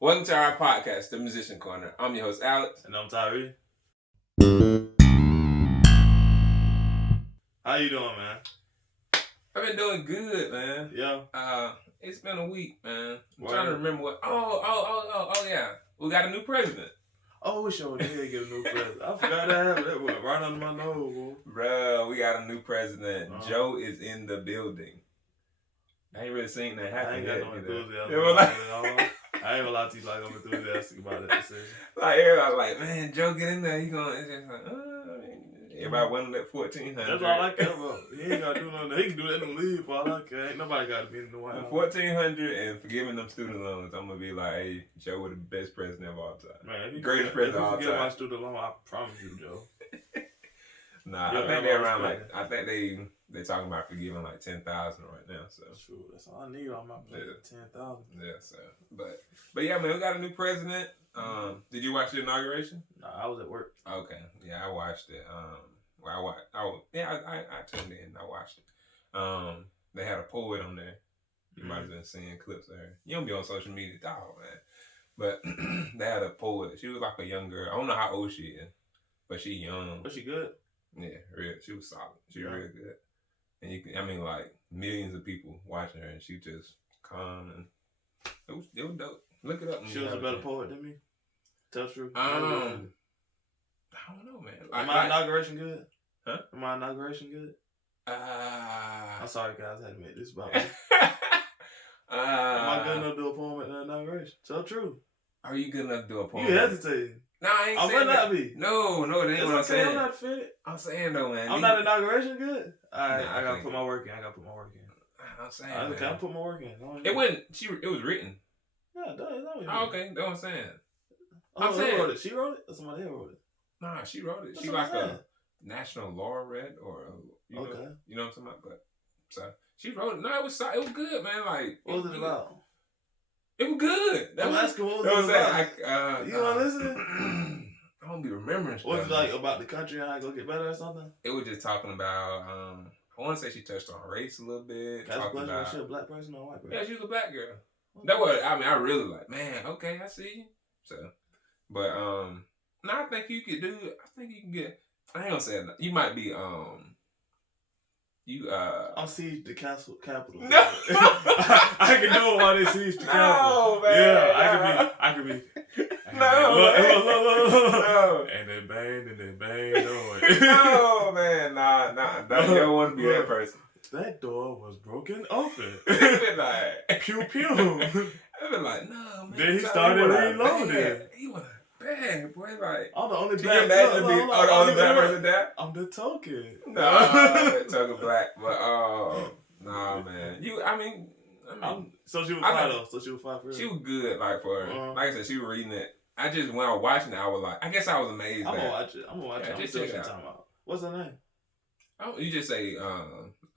Welcome to our podcast, The Musician Corner. I'm your host, Alex. And I'm Tyree. How you doing, man? I've been doing good, man. Yeah. It's been a week, man. I'm Word. trying to remember what. Oh, yeah. We got a new president. Oh, we sure did get a new president. I forgot that happened. That went right under my nose, boy. Bruh, we got a new president. Joe is in the building. I ain't really seen that happen I ain't yet. got no enthusiasm. I ain't gonna lie to you like I'm enthusiastic about that decision. Like, everybody like, man, Joe, get in there. He gonna, it's just like, everybody winning at 1,400. That's all I care about. He ain't gotta do nothing. He can do that in the league for all I care. Ain't nobody gotta be in the White House. 1,400 and forgiving them student loans, I'm gonna be like, hey, Joe was the best president of all time. Man, Greatest president of all forget time. my student loan, I promise you, Joe. Nah, Yeah, I think they're around respect like, I think they're talking about forgiving like 10,000 right now. So True, that's all I need on my plate. 10,000. yeah, so but yeah, man, we got a new president. Did you watch the inauguration? Nah, I was at work. Okay, yeah, I watched it. Well, I tuned in. I watched it. They had a poet on there. You might have been seeing clips of her. You don't be on social media, dog, man. But they had a poet. She was like a young girl. I don't know how old she is, but she young. Was she good? Yeah, real. She was solid. She was Yeah. real good. And you can, I mean, like millions of people watching her, and she just calm and it was dope. Look it up. She was a better poet than me. Tell the truth. I don't know, man. Am my inauguration good? Huh? Am my inauguration good? I'm sorry, guys. I had to make this about me. Am I good enough to do a poem at the inauguration? Tell the truth. Are you good enough to do a poem? You hesitating. No, I ain't I saying might that. not be. No, that ain't what I'm saying. I'm not fit. I'm saying though, man. I'm not inauguration good. Alright, Nah, I gotta think- put my work in. I'm saying, Okay, man. I'll put my work in. It wasn't. It was written. Yeah, that's Oh, okay, that's what I'm saying. I'm I'm saying. saying- Who wrote it? She wrote it or somebody else wrote it? Nah, she wrote it. That's She what like I'm saying. a national laureate or you know, Okay. you know what I'm talking about. But so she wrote it. No, it was good, man. Like What was it about? It was good. I'm asking what That was was it about? it. You wanna listen? I don't be remembering stuff. Was it like about the country and how it go get better or something? It was just talking about. I want to say she touched on race a little bit. Can I ask a Talking question? about. Was she a black person or a white person? Yeah, she was a black girl. That was. I mean, I really like. Man, okay, I see you. So, but no, I think you could do. I think you can get. I ain't gonna say it. You might be. I'm siege the capital. No. I can do it while they siege the capital. No, man. Yeah, I could be. No, Look. No. And they banged on it. No, man, nah. You don't want to be that person. That door was broken open. They been like, Pew pew. They been like, no, man. Then he Tyler, started you want a reloading. bad- He was a bad boy, like. I'm the only Can you black imagine to be the only black person there? I'm the token. No, token black, but nah, man. So she was I fine know. though. So she was fine for real. She was good, like for her. Uh-huh. Like I said, she was reading it. I just when I was watching it, I was like, I guess I was amazed. I'm that- gonna watch it. I'm Yeah, gonna just see what check it she's out. talking about. What's her name? Oh, you just say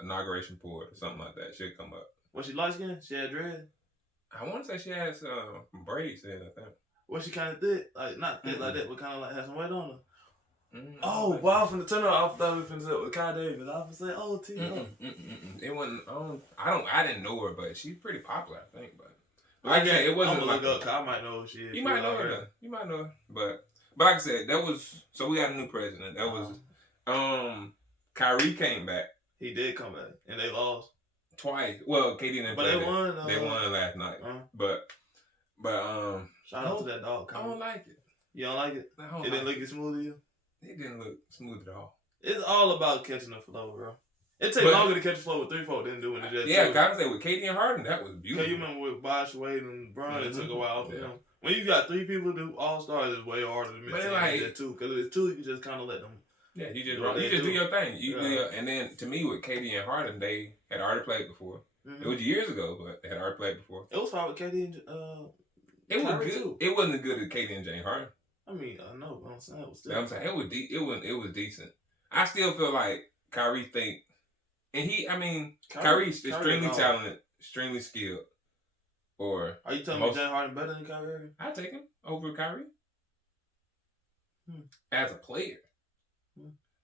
inauguration poet or something like that. She'll come up. Was she light skinned? She had dread? I want to say she has braids in it, I think. Was she kind of thick? Like, not thick like that, but kind of like had some weight on her? Mm-mm. Oh, wow, I was finna turn her off. I thought we finna sit with Kai Davis. I was finna say, oh, T. It wasn't. I didn't know her, but she's pretty popular, I think. But like I said, it wasn't I'm like. gonna look up, 'cause I might know who she is. You might know her. Though. You might know her, but like I said, that was so we got a new president. That was Kyrie came back He did come back, and they lost. twice. Well, KD didn't But play. they won. They won last night, but Shout out to that dog. I don't like it. You don't like it? I don't It didn't like look as smooth to you? It didn't look smooth at all. It's all about catching the flow, bro. It takes But- longer to catch the flow with 3-4 than doing it just Yeah, two. gotta say with KD and Harden, that was Cause beautiful. you remember with Bosh, Wade, and Bron, it took a while for Yeah. them. When you got 3 people to do all stars, it's way harder than But mix like- that too. Cause if it's 2, you can just kind of let them. Yeah, you You just do. do your thing. You do Yeah. your, and then to me with KD and Harden, they had already played before. It was years ago, but they had already played before. It was fine with KD and It was Kyrie, good. too. It wasn't as good as KD and James Harden. I mean, I know, but I'm saying it was You know still. what I'm saying it was decent. I still feel like Kyrie think, and Kyrie's extremely no. talented, extremely skilled. Or Are you telling me James Harden better than Kyrie Irving? I take him over Kyrie as a player.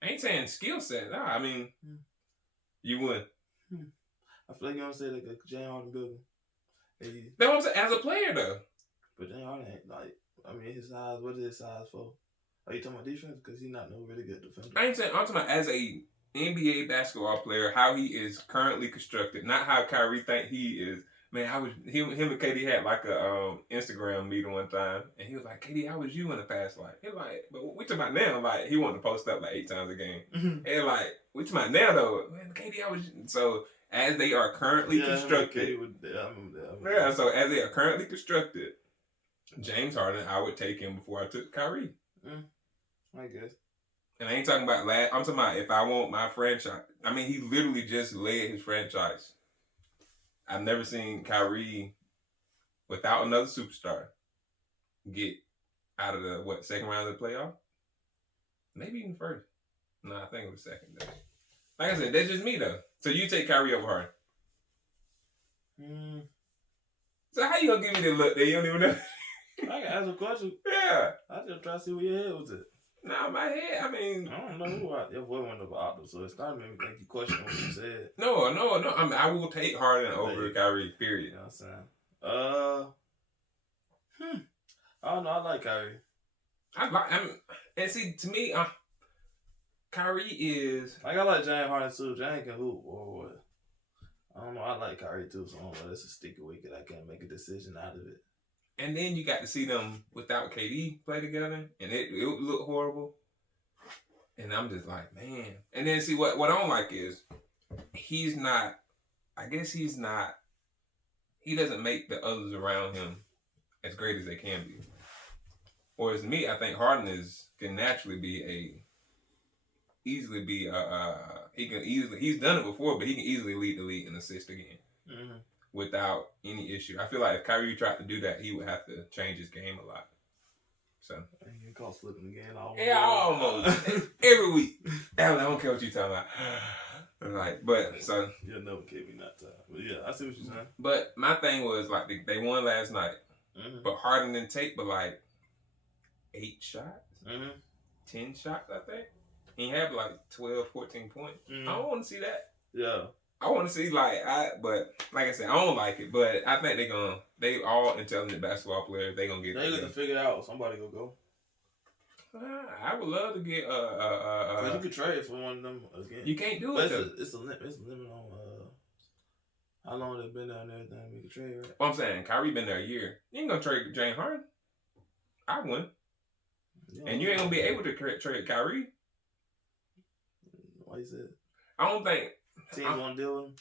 I ain't saying skill set. Nah, I mean you win. I feel like you don't say that 'cause James Harden building. That's what I'm saying. As a player though. But James Harden ain't like. I mean, his size. What is his size for? Are you talking about defense? Because he's not no really good defender. I ain't saying. I'm talking about as a NBA basketball player, how he is currently constructed, not how Kyrie think he is. Man, him and KD had like a Instagram meeting one time, and he was like, "KD, how was you in the past life?" He was like, "But we talking about now." Like he wanted to post up like 8 times a game, and like we talking about now though. Man, KD, how was you? So as they are currently constructed, I remember that. yeah. So as they are currently constructed, James Harden, I would take him before I took Kyrie. I guess. And I ain't talking about last. I'm talking about if I want my franchise. I mean, he literally just led his franchise. I've never seen Kyrie without another superstar get out of the second round of the playoff. Maybe even first. No, I think it was second. Though. Like I said, that's just me though. So you take Kyrie over Harden. So how you gonna give me the look that you don't even know? I can ask a question. Yeah. I just try to see where your head was at. Nah, my head. I mean, I don't know who your boy went over Octo, so it started making me think you question what you said. No. I mean, I will take Harden over Kyrie. Period. You know what I'm saying? I don't know. I like Kyrie. And see, to me, Kyrie is like I like James Harden too. James can hoop or what? I don't know. I like Kyrie too, so I don't know. That's a sticky wicket. I can't make a decision out of it. And then you got to see them without KD play together, and it looked horrible. And I'm just like, man. And then see what I don't like is he's not. I guess he's not. He doesn't make the others around him as great as they can be. Whereas me, I think Harden can naturally be easily be he's done it before, but he can easily lead the league in assists again. Mm-hmm. Without any issue. I feel like if Kyrie tried to do that, he would have to change his game a lot. So you call slipping the game almost every week. I don't care what you talking about. Like, but so you'll never give me that time. But yeah, I see what you're saying. But my thing was like they won last night, but Harden didn't take but like 8 shots, 10 shots. I think he had like 12, 14 points. I don't want to see that. Yeah. I want to see but like I said, I don't like it. But I think they all intelligent basketball players. They gonna get. They got to figure it out. Somebody gonna go. I would love to get Cause you could trade for one of them again. You can't do it. It's a limit on how long they've been there and everything. We could trade, right? Well, I'm saying Kyrie been there a year. You ain't gonna trade James Harden. I wouldn't. And you ain't gonna be able to trade Kyrie. Why you said? I don't think. Teams won't deal with him?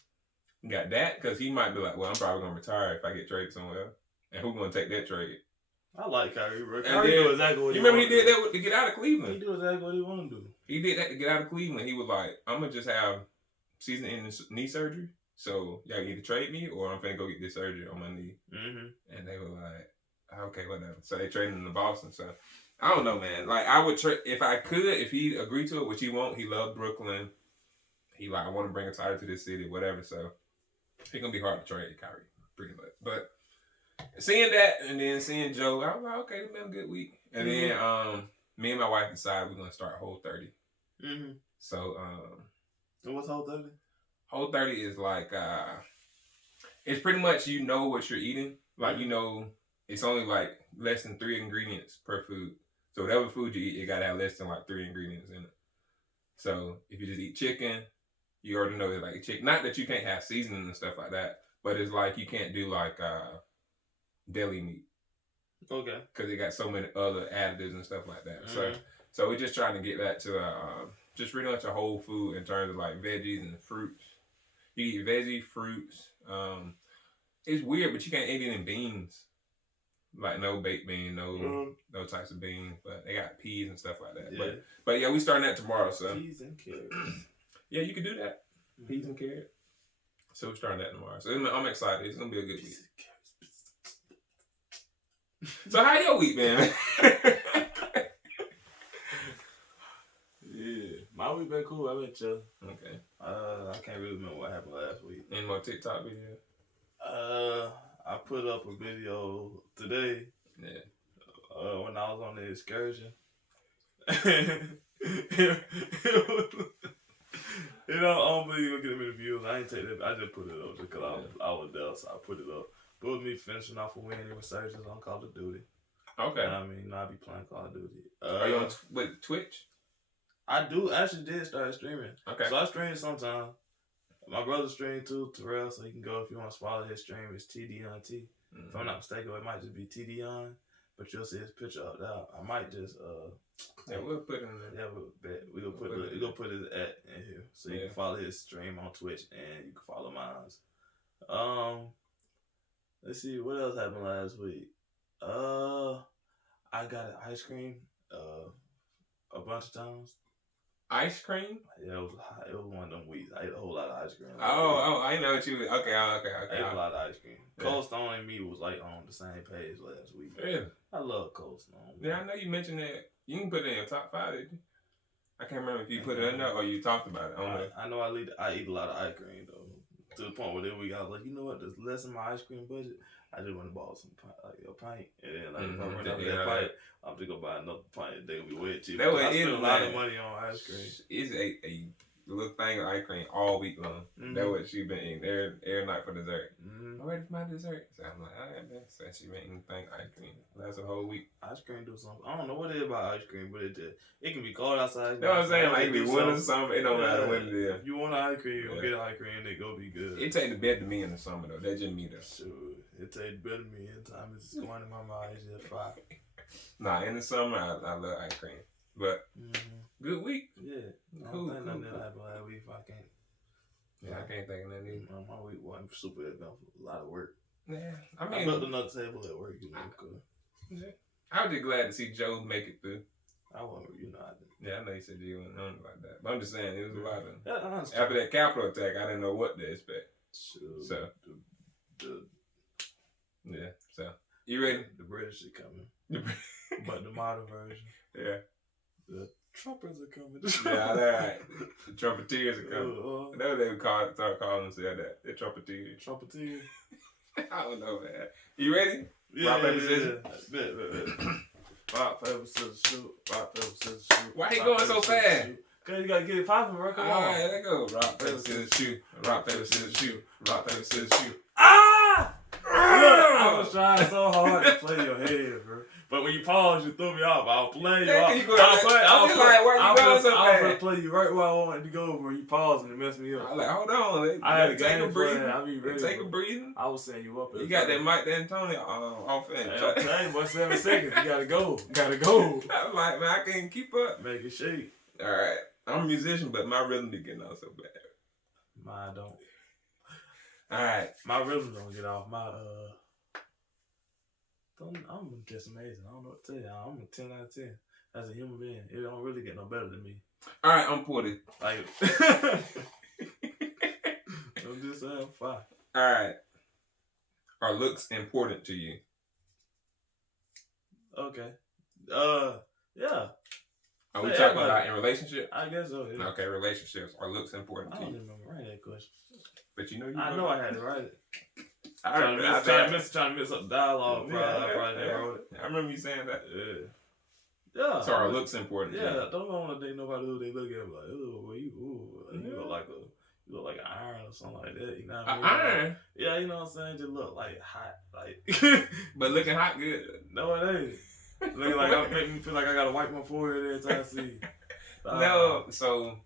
Got that? Because he might be like, well, I'm probably going to retire if I get traded somewhere else. And who's going to take that trade? I like Kyrie, bro. Kyrie do exactly what he remember he did that to get out of Cleveland? He do exactly what he want to do. He did that to get out of Cleveland. He was like, I'm going to just have season-ending knee surgery. So y'all either trade me or I'm finna go get this surgery on my knee. And they were like, okay, whatever. So they traded him to Boston. So I don't know, man. Like, I would trade, if I could, if he agreed to it, which he won't. He loved Brooklyn. He like, I want to bring a title to this city, whatever. So it's gonna be hard to trade Kyrie, pretty much. But seeing that and then seeing Joe, I was like, okay, it's been a good week. And then me and my wife decided we're gonna start Whole 30. So and what's Whole 30? Whole 30 is like it's pretty much you know what you're eating. Like you know, it's only like less than 3 ingredients per food. So whatever food you eat, it gotta have less than like 3 ingredients in it. So if you just eat chicken, you already know it's like chicken. Not that you can't have seasoning and stuff like that, but it's like you can't do like deli meat. Okay. Because it got so many other additives and stuff like that. So we're just trying to get back to just pretty much a whole food in terms of like veggies and fruits. You eat veggie, fruits. It's weird, but you can't eat any beans. Like no baked bean, no types of beans, but they got peas and stuff like that. Yeah. But yeah, we starting that tomorrow. So peas and carrots. Yeah, you can do that. Peas and carrots. So we're starting that tomorrow. So I'm excited. It's gonna be a good week. So how your week been? Yeah, my week been cool. I've been chill. Okay. I can't really remember what happened last week. Any more TikTok video? I put up a video today. Yeah. When I was on the excursion. You know, I don't believe you're gonna get many views. I ain't take that. I just put it up just because I was there, so I put it up. But with me finishing off a win with Resurgence on Call of Duty. Okay. I mean, I'll be playing Call of Duty. Are you on with Twitch? I actually did start streaming. Okay. So I stream sometimes. My brother stream too, Terrell, so you can go if you want to follow his stream. It's TDONT. If I'm not mistaken, it might just be TDON, but you'll see his picture up there. I might just yeah, we'll put it in there. Yeah, we'll put his at in here, so you can follow his stream on Twitch and you can follow mine. Let's see what else happened last week. I got an ice cream a bunch of times. Ice cream? Yeah, it was one of them weeks. I ate a whole lot of ice cream. Oh, I know what you. Okay. I ate a lot of ice cream. Yeah. Cold Stone and me was like on the same page last week. Really? I love Cold Stone. Yeah, I know you mentioned that. You can put it in your top 5, did you? I can't remember if you put it in there or you talked about it. I know I eat a lot of ice cream though. To the point where this week I was like, you know what? To lessen my ice cream budget, I just went and bought some a pint, and then like if I run out of that pint, I'm just gonna buy another pint. They will be way cheaper. That way I it spend is a lot of money on ice cream. It's a little thing of ice cream all week long. That's what she been eating every night for dessert. I'm ready for my dessert. So I'm like, all right, man. So she been eating thing ice cream. That's a whole week. Ice cream do something. I don't know what it is about ice cream, but it can be cold outside. You know what I'm saying? Like it be winter, summer. It don't matter when it is. If you want ice cream, you get ice cream. It go be good. It take the better to me in the summer though. That's just me though. Sure, it take better to me. Anytime it's going in my mouth, it's just fire. Nah, in the summer I love ice cream. But good week. Yeah. I don't think nothing happened last week if I can't. Yeah, I can't think of nothing either. My week wasn't super eventful. A lot of work. Yeah, I I mean, built another table at work. You know, yeah. I was just glad to see Joe make it through. I wasn't, I didn't. Yeah, I know you said you weren't on like that, but I'm just saying it was a lot of. Yeah, after that Capitol attack, I didn't know what to expect. Sure. So, yeah. So, you ready? The British are coming, but the modern version. Yeah. The trumpets are coming. Yeah, alright. The trumpeteers are coming. That's what they would start calling themselves that. The trumpeteers. Trumpeteers. I don't know, man. You ready? Yeah. Rock, paper, scissors. Bet. Rock, paper, scissors, shoot. Rock, paper, scissors, shoot. Why he going so fast? Cause you gotta get it popping, bro. Come on. Alright, let's go. Rock, paper, scissors, shoot. Rock, paper, scissors, shoot. Rock, paper, scissors, shoot. Ah! I was trying so hard to play your head, bro. But when you pause, you threw me off. I'll play you off. I was gonna play you right where I wanted to go, bro. You paused and it messed me up. I was like, hold on. I had a take a game breathing. plan. I be ready. Take a breathing. I was saying you up. You got that Mike D'Antoni off in. I'm telling you, boy, 7 seconds. You gotta go. I was like, man, I can't keep up. Make it shake. All right. I'm a musician, but my rhythm be getting off so bad. Mine don't. All right. My rhythm don't get off. I'm just amazing. I don't know what to tell you. I'm a 10 out of 10. As a human being, it don't really get no better than me. All right, I'm 40. Like, I'm just saying, I'm fine. All right. Are looks important to you? Okay. Yeah. Are we talking about in relationship? I guess so. Yeah. Okay, relationships. Are looks important to you? I don't even remember writing that question. But you know I know I had to write it. trying to mix up dialogue. I remember you saying that. Yeah. So are looks important? Yeah. Don't want to date nobody who they look at like, oh, well, you look like an iron or something like that. You know what I mean? Iron? Yeah, you know what I'm saying. Just look like hot, like. But looking hot good. No, it ain't. Looking like I make me feel like I gotta wipe my forehead every time I see. No, so.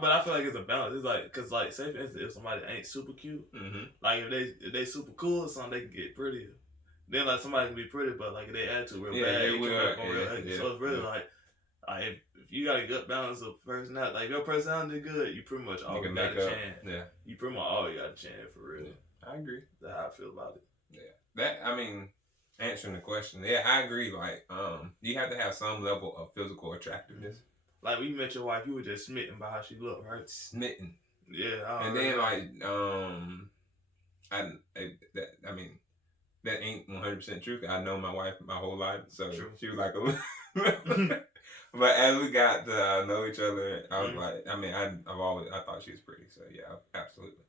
But I feel like it's a balance. It's like, cause like, say for instance, if somebody ain't super cute, like if they super cool or something, they can get prettier. Then like somebody can be pretty, but like if they attitude real bad, they will. So it's really like if you got a good balance of personality, like if your personality is good, you pretty much all you got a chance. Yeah, you pretty much all you got a chance for real. Yeah, I agree. That's how I feel about it. Yeah, answering the question, I agree. Like, you have to have some level of physical attractiveness. Like when you met your wife, you were just smitten by how she looked, right? Smitten. Yeah. And then that ain't 100% true. I know my wife my whole life, so she was like a But as we got to know each other, I was like, I thought she was pretty, so yeah, absolutely.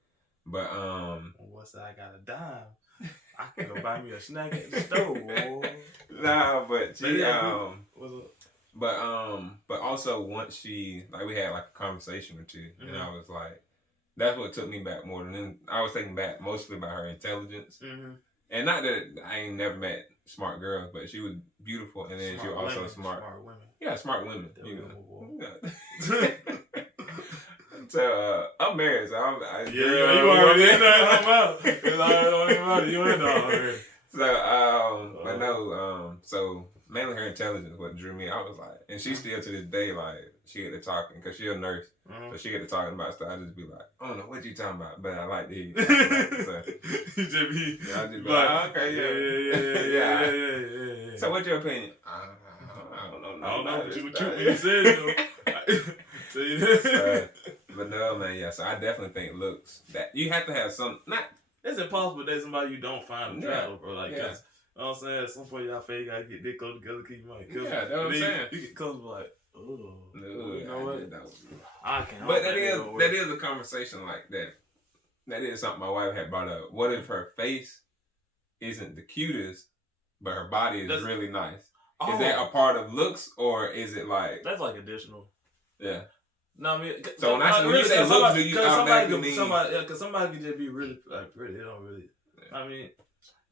But what's that? I got a dime. I can go buy me a snack at the store. Nah, but she what's up? But also once we had like a conversation or two, and I was like, that's what took me back more than I was thinking back mostly about her intelligence, And not that I ain't never met smart girls, but she was beautiful, and then she was also smart. Smart women. Yeah, smart women. Yeah. So I'm married, so you already in there. Don't even matter. You in there already. So but no, so mainly her intelligence what drew me. I was like, and she still to this day like she get to talking because she's a nurse, so she get to talking about stuff. I just be like, I don't know what you talking about, but I like to hear you talk about it. So you just be, I just be like, oh, okay, yeah. So what's your opinion? I don't know. I don't know what you said though. Tell you this. But no, man, yeah. So I definitely think looks that you have to have some. Not it's impossible to date somebody you don't find attractive, bro. Like, cause, you know what I'm saying? At some point, y'all feel you gotta get this close together, keep your money. Yeah, that's what I'm saying. You get close, like, oh, no, you know what? I can't. But that is a conversation like that. That is something my wife had brought up. What if her face isn't the cutest, but her body is really nice? Is that a part of looks, or is it like that's like additional? Yeah. No, I mean, so when you say looks, do you automatically mean because somebody can just be really like pretty. They don't really. Yeah. I mean,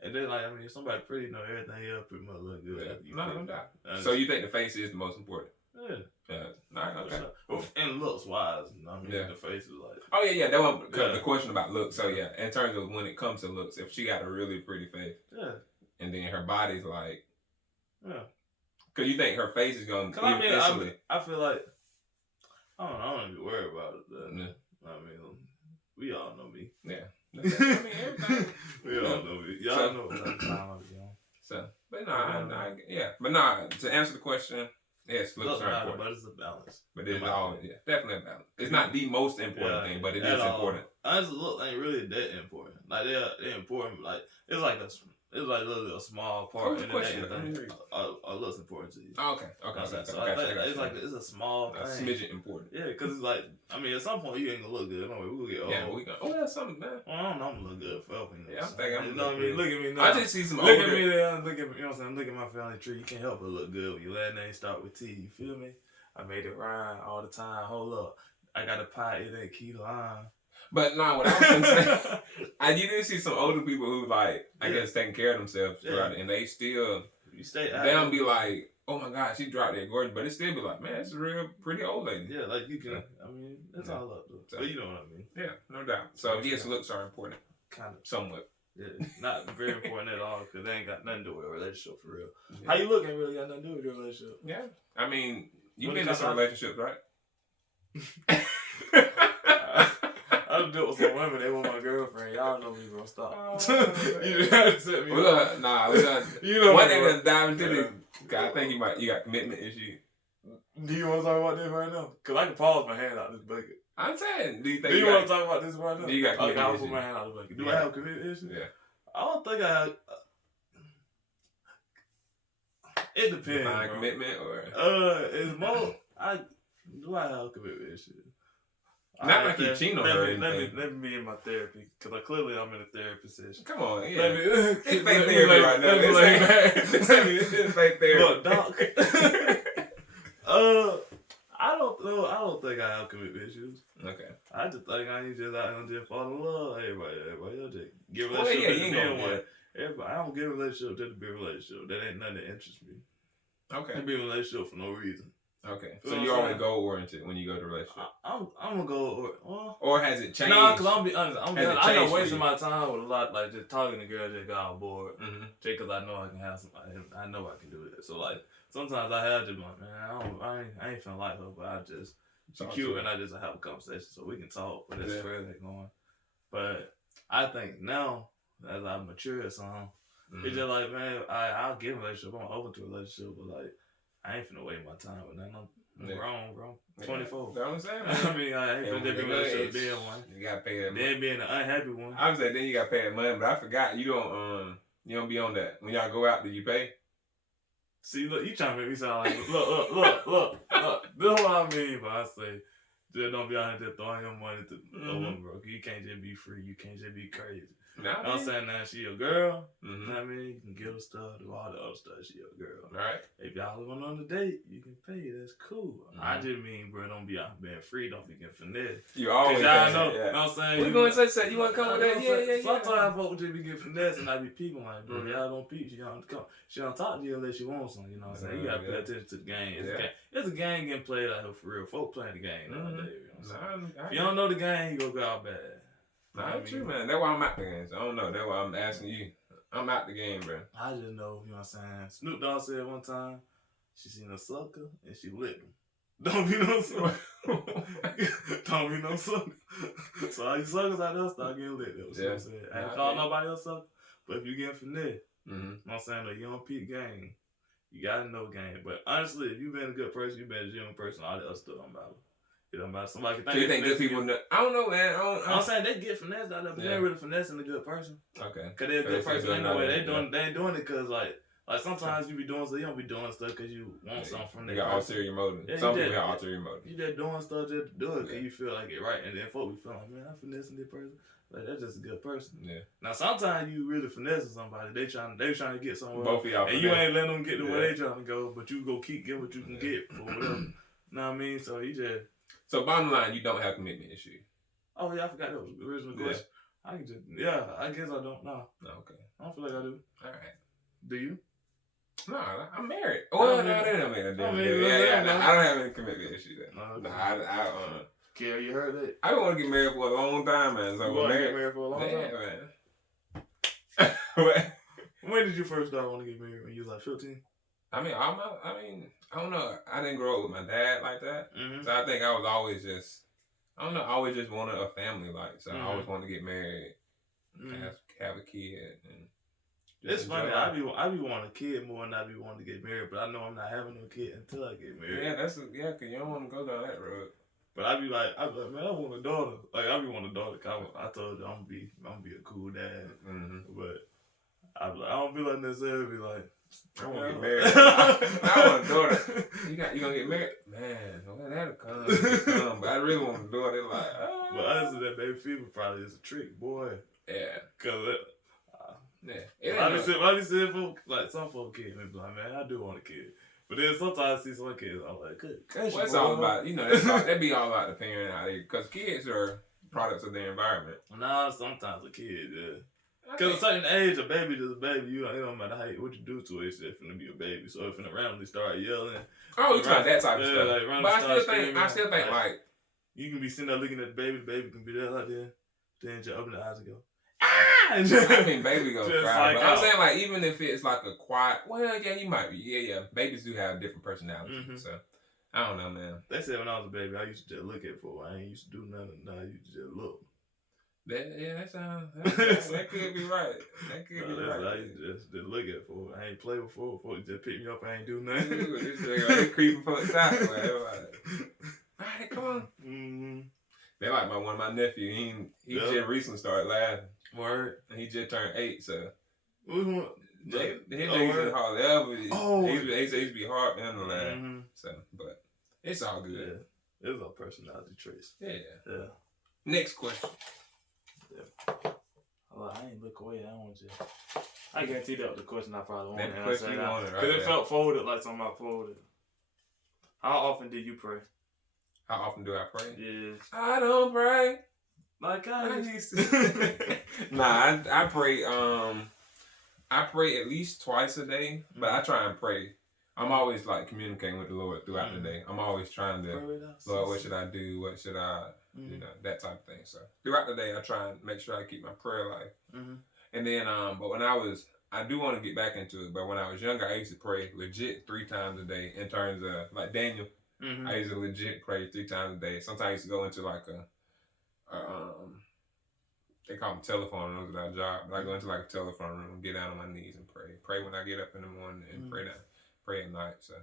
and then like if somebody pretty, everything else pretty much look good. Yeah. No doubt. So you think the face is the most important? Yeah. Yeah. All right. Okay. Well, and looks wise, I mean, the face is like. Oh yeah. That one. The question about looks. So yeah, in terms of when it comes to looks, if she got a really pretty face, and then her body's like, because you think her face is gonna. I feel like. I don't even worry about it. I mean, we all know me. Yeah. Everybody. We all know me. Y'all know what time I was young. So, but no, to answer the question, yes, looks are important. But it's a balance. But it's definitely a balance. It's not the most important thing, but it is important. Honestly, look ain't really that important. Like they're important. Like it's like literally a small part in the thing. Looks important to you. Oh, okay. So I think it's like it's a small thing. Smidgen important. Yeah, because it's like at some point you ain't gonna look good. We're gonna get old. Yeah, we gonna. Oh, that's something, man. Well, I don't know. I'm gonna look good forever. Yeah, I'm thinking. You know what I mean? Look at me now. I just see some. Look at me there. Look at you know what I'm saying. Look at my family tree. You can't help but look good when your last name start with T. You feel me? I made it rhyme all the time. Hold up, I got a pie. It ain't key line. But no, what I was gonna say, you do see some older people who like, I guess, taking care of themselves throughout it, and they still, they don't be like, oh my God, she dropped that gorgeous, but it still be like, man, it's a real pretty old lady. Yeah, like you can, I mean, that's all up though. So, but you know what I mean. Yeah, no doubt. So yes, looks are important. Kind of. Somewhat. Yeah, not very important at all, because they ain't got nothing to do with a relationship for real. Yeah. How you look ain't really got nothing to do with your relationship. Yeah. I mean, you've been in some relationships, right? I done dealt with some women, they want my girlfriend. Y'all know me, bro. Stop. You just had to set me up. You know one thing that's dive into this. I think you got commitment issues. Do you want to talk about this right now? Because I can pause my hand out this bucket. I'm saying, do you want to talk about this right now? Do you got commitment issues? I'll put my hand out the bucket. Do I have commitment issues? Yeah. I don't think I have. It depends. Define commitment or? It's more. Do I have commitment issues? Not like you cheating on her or anything. Let me be in my therapy, because clearly I'm in a therapy session. Come on, yeah. It's fake therapy right now. It's fake therapy. Look, Doc. I don't think I have commitment issues. Okay. I just think I ain't just out here just fall in love. Everybody else just give a relationship to the one. Everybody, I don't give a relationship just to be a relationship. That ain't nothing that interests me. Okay. I be in a relationship for no reason. Okay, so you're always goal oriented when you go to a relationship. I'm gonna go or has it changed? No, because I'm be honest. I'm not wasting my time with a lot like just talking to girls that got on board. Just because I know I can have somebody. I know I can do it. So like sometimes I have to be like, man, I ain't feeling like her, but I just she's cute and I just have a conversation so we can talk. But it's further going. But I think now as I mature some, it's just like, man, I'll get a relationship. I'm open to a relationship, but like. I ain't finna waste my time with nothing. I'm grown, bro. 24. That's what I'm saying. I mean, I ain't finna be in a relationship being one. You gotta pay that money. Then being an unhappy one. I was like, then you gotta pay that money, but I forgot you don't be on that. When y'all go out, do you pay? See, look, you trying to make me sound like look. This is what I mean, but I say just don't be out here just throwing your money to a woman, bro. You can't just be free. You can't just be crazy. You know what I'm saying? Now she your girl. You know what I mean? You can give her stuff, do all the other stuff. She your girl. Right. If y'all going on a date, you can pay. That's cool. I just mean, bro, don't be out being free. Don't be getting finesse. You always y'all know. You know what I'm saying? We going to say, you want to come with that? Yeah. Sometimes folks just be getting finesse and I be peeping like, bro, y'all don't peep. She don't come. She don't talk to you unless she wants something. You know what I'm saying? You got to pay attention to the game. It's a game getting played out here for real. Folk playing the game nowadays. You know what I'm saying? If you don't know the game, you go out bad. Nah, that's true, man. That's why I'm out the game. So I don't know. That's why I'm asking you. I'm out the game, bro. I just know, you know what I'm saying? Snoop Dogg said one time, she seen a sucker and she licked him. Don't be no sucker. Don't be no sucker. So all you suckers out there start getting licked. That's what I'm saying. I ain't call nobody else sucker, but if you get finesse, you know what I'm saying? You don't peep game. You gotta know game. But honestly, if you've been a good person, you've been a genuine person, all the other stuff don't matter. It don't matter. Somebody can think. So you think good people? I don't know, man. I'm saying they get finesse out there, but they ain't really finessing a good person. Okay. Cause they're a good person anyway. They ain't doing it cause like sometimes you be doing stuff, you don't be doing stuff cause you want something from that. You got ulterior motive. Yeah, some people have ulterior motive. You just doing stuff just to do it cause you feel like it right, and then folks be feeling like, man, I'm finessing this person. Like that's just a good person. Yeah. Now sometimes you really finessing somebody. They trying to get somewhere. Both of y'all. And you ain't letting them get to where they trying to go, but you go keep getting what you can get for whatever. Know what I mean? So you just. So bottom line, you don't have commitment issues. Oh yeah, I forgot that was the original question. I can just I guess I don't know. Okay. I don't feel like I do. All right. Do you? No, I'm married. Well, no, they don't mean I don't have any commitment issues. No, I Kill, you heard it? I don't want to get married for a long time, man. So you want to get married for a long time? Man. When did you first start wanting to get married? When you was like 15? I mean, I don't know. I didn't grow up with my dad like that. So I think I was always just, I don't know, I always just wanted a family, like, so I always wanted to get married, have a kid. And it's funny, I be wanting a kid more than I be wanting to get married, but I know I'm not having no kid until I get married. Yeah, cause you don't want to go down that road. But I be like, man, I want a daughter. Like, I be wanting a daughter. I told you I'm gonna be a cool dad. But I be like, I don't feel like necessarily be like, I want to get married. I want a daughter. You gonna get married? Man, well, that'll come. But I really want a daughter. Like, but honestly, that baby fever probably is a trick, boy. Yeah. Cause I be saying folk, like some folk kids be like, man, I do want a kid. But then sometimes I see some kids, I'm like, good. Well, it's all about, that be all about the parent out there. Because kids are products of their environment. Nah, sometimes a kid, Because at a certain age, a baby is a baby. It don't matter what you do to it, it's just finna be a baby. So if it randomly start yelling. Oh, you talking that type of stuff. Like, but I still think like you can be sitting there looking at the baby can be there like that. Then just open the eyes and go, I mean, baby go cry. But I'm saying, like, even if it's like a quiet, well, yeah, you might be. Yeah. Babies do have different personalities. So, I don't know, man. They said when I was a baby, I used to just look at folk. I ain't used to do nothing. Now I used to just look. That could be right. That could be right. I used to just look at folk. I ain't play with folk. Folk just pick me up. I ain't do nothing. They creeping folks out. Like, all right, come on. They like one of my nephew. He just recently started laughing. Word. And he just turned 8, so. Which one? His niggas is hardly ever. He used to be hard man to laugh. So, but it's all good. Yeah. It's all personality traits. Yeah. Next question. Yeah. Oh, I ain't look away. I don't want you. I guarantee that was the question I probably wanted to answer. Because it felt folded like something I folded. How often do you pray? How often do I pray? Yeah. I don't pray. Like I used to. Nah, I pray. I pray at least twice a day, but I try and pray. I'm always like communicating with the Lord throughout the day. I'm always trying to, Lord, what should I do? What should I, that type of thing. So throughout the day, I try and make sure I keep my prayer life. And then, but when I do want to get back into it. But when I was younger, I used to pray legit 3 times a day. In terms of like Daniel, I used to legit pray 3 times a day. Sometimes I used to go into like they call them telephone rooms at our job. But I go into like a telephone room, get down on my knees and pray. Pray when I get up in the morning and pray at night. So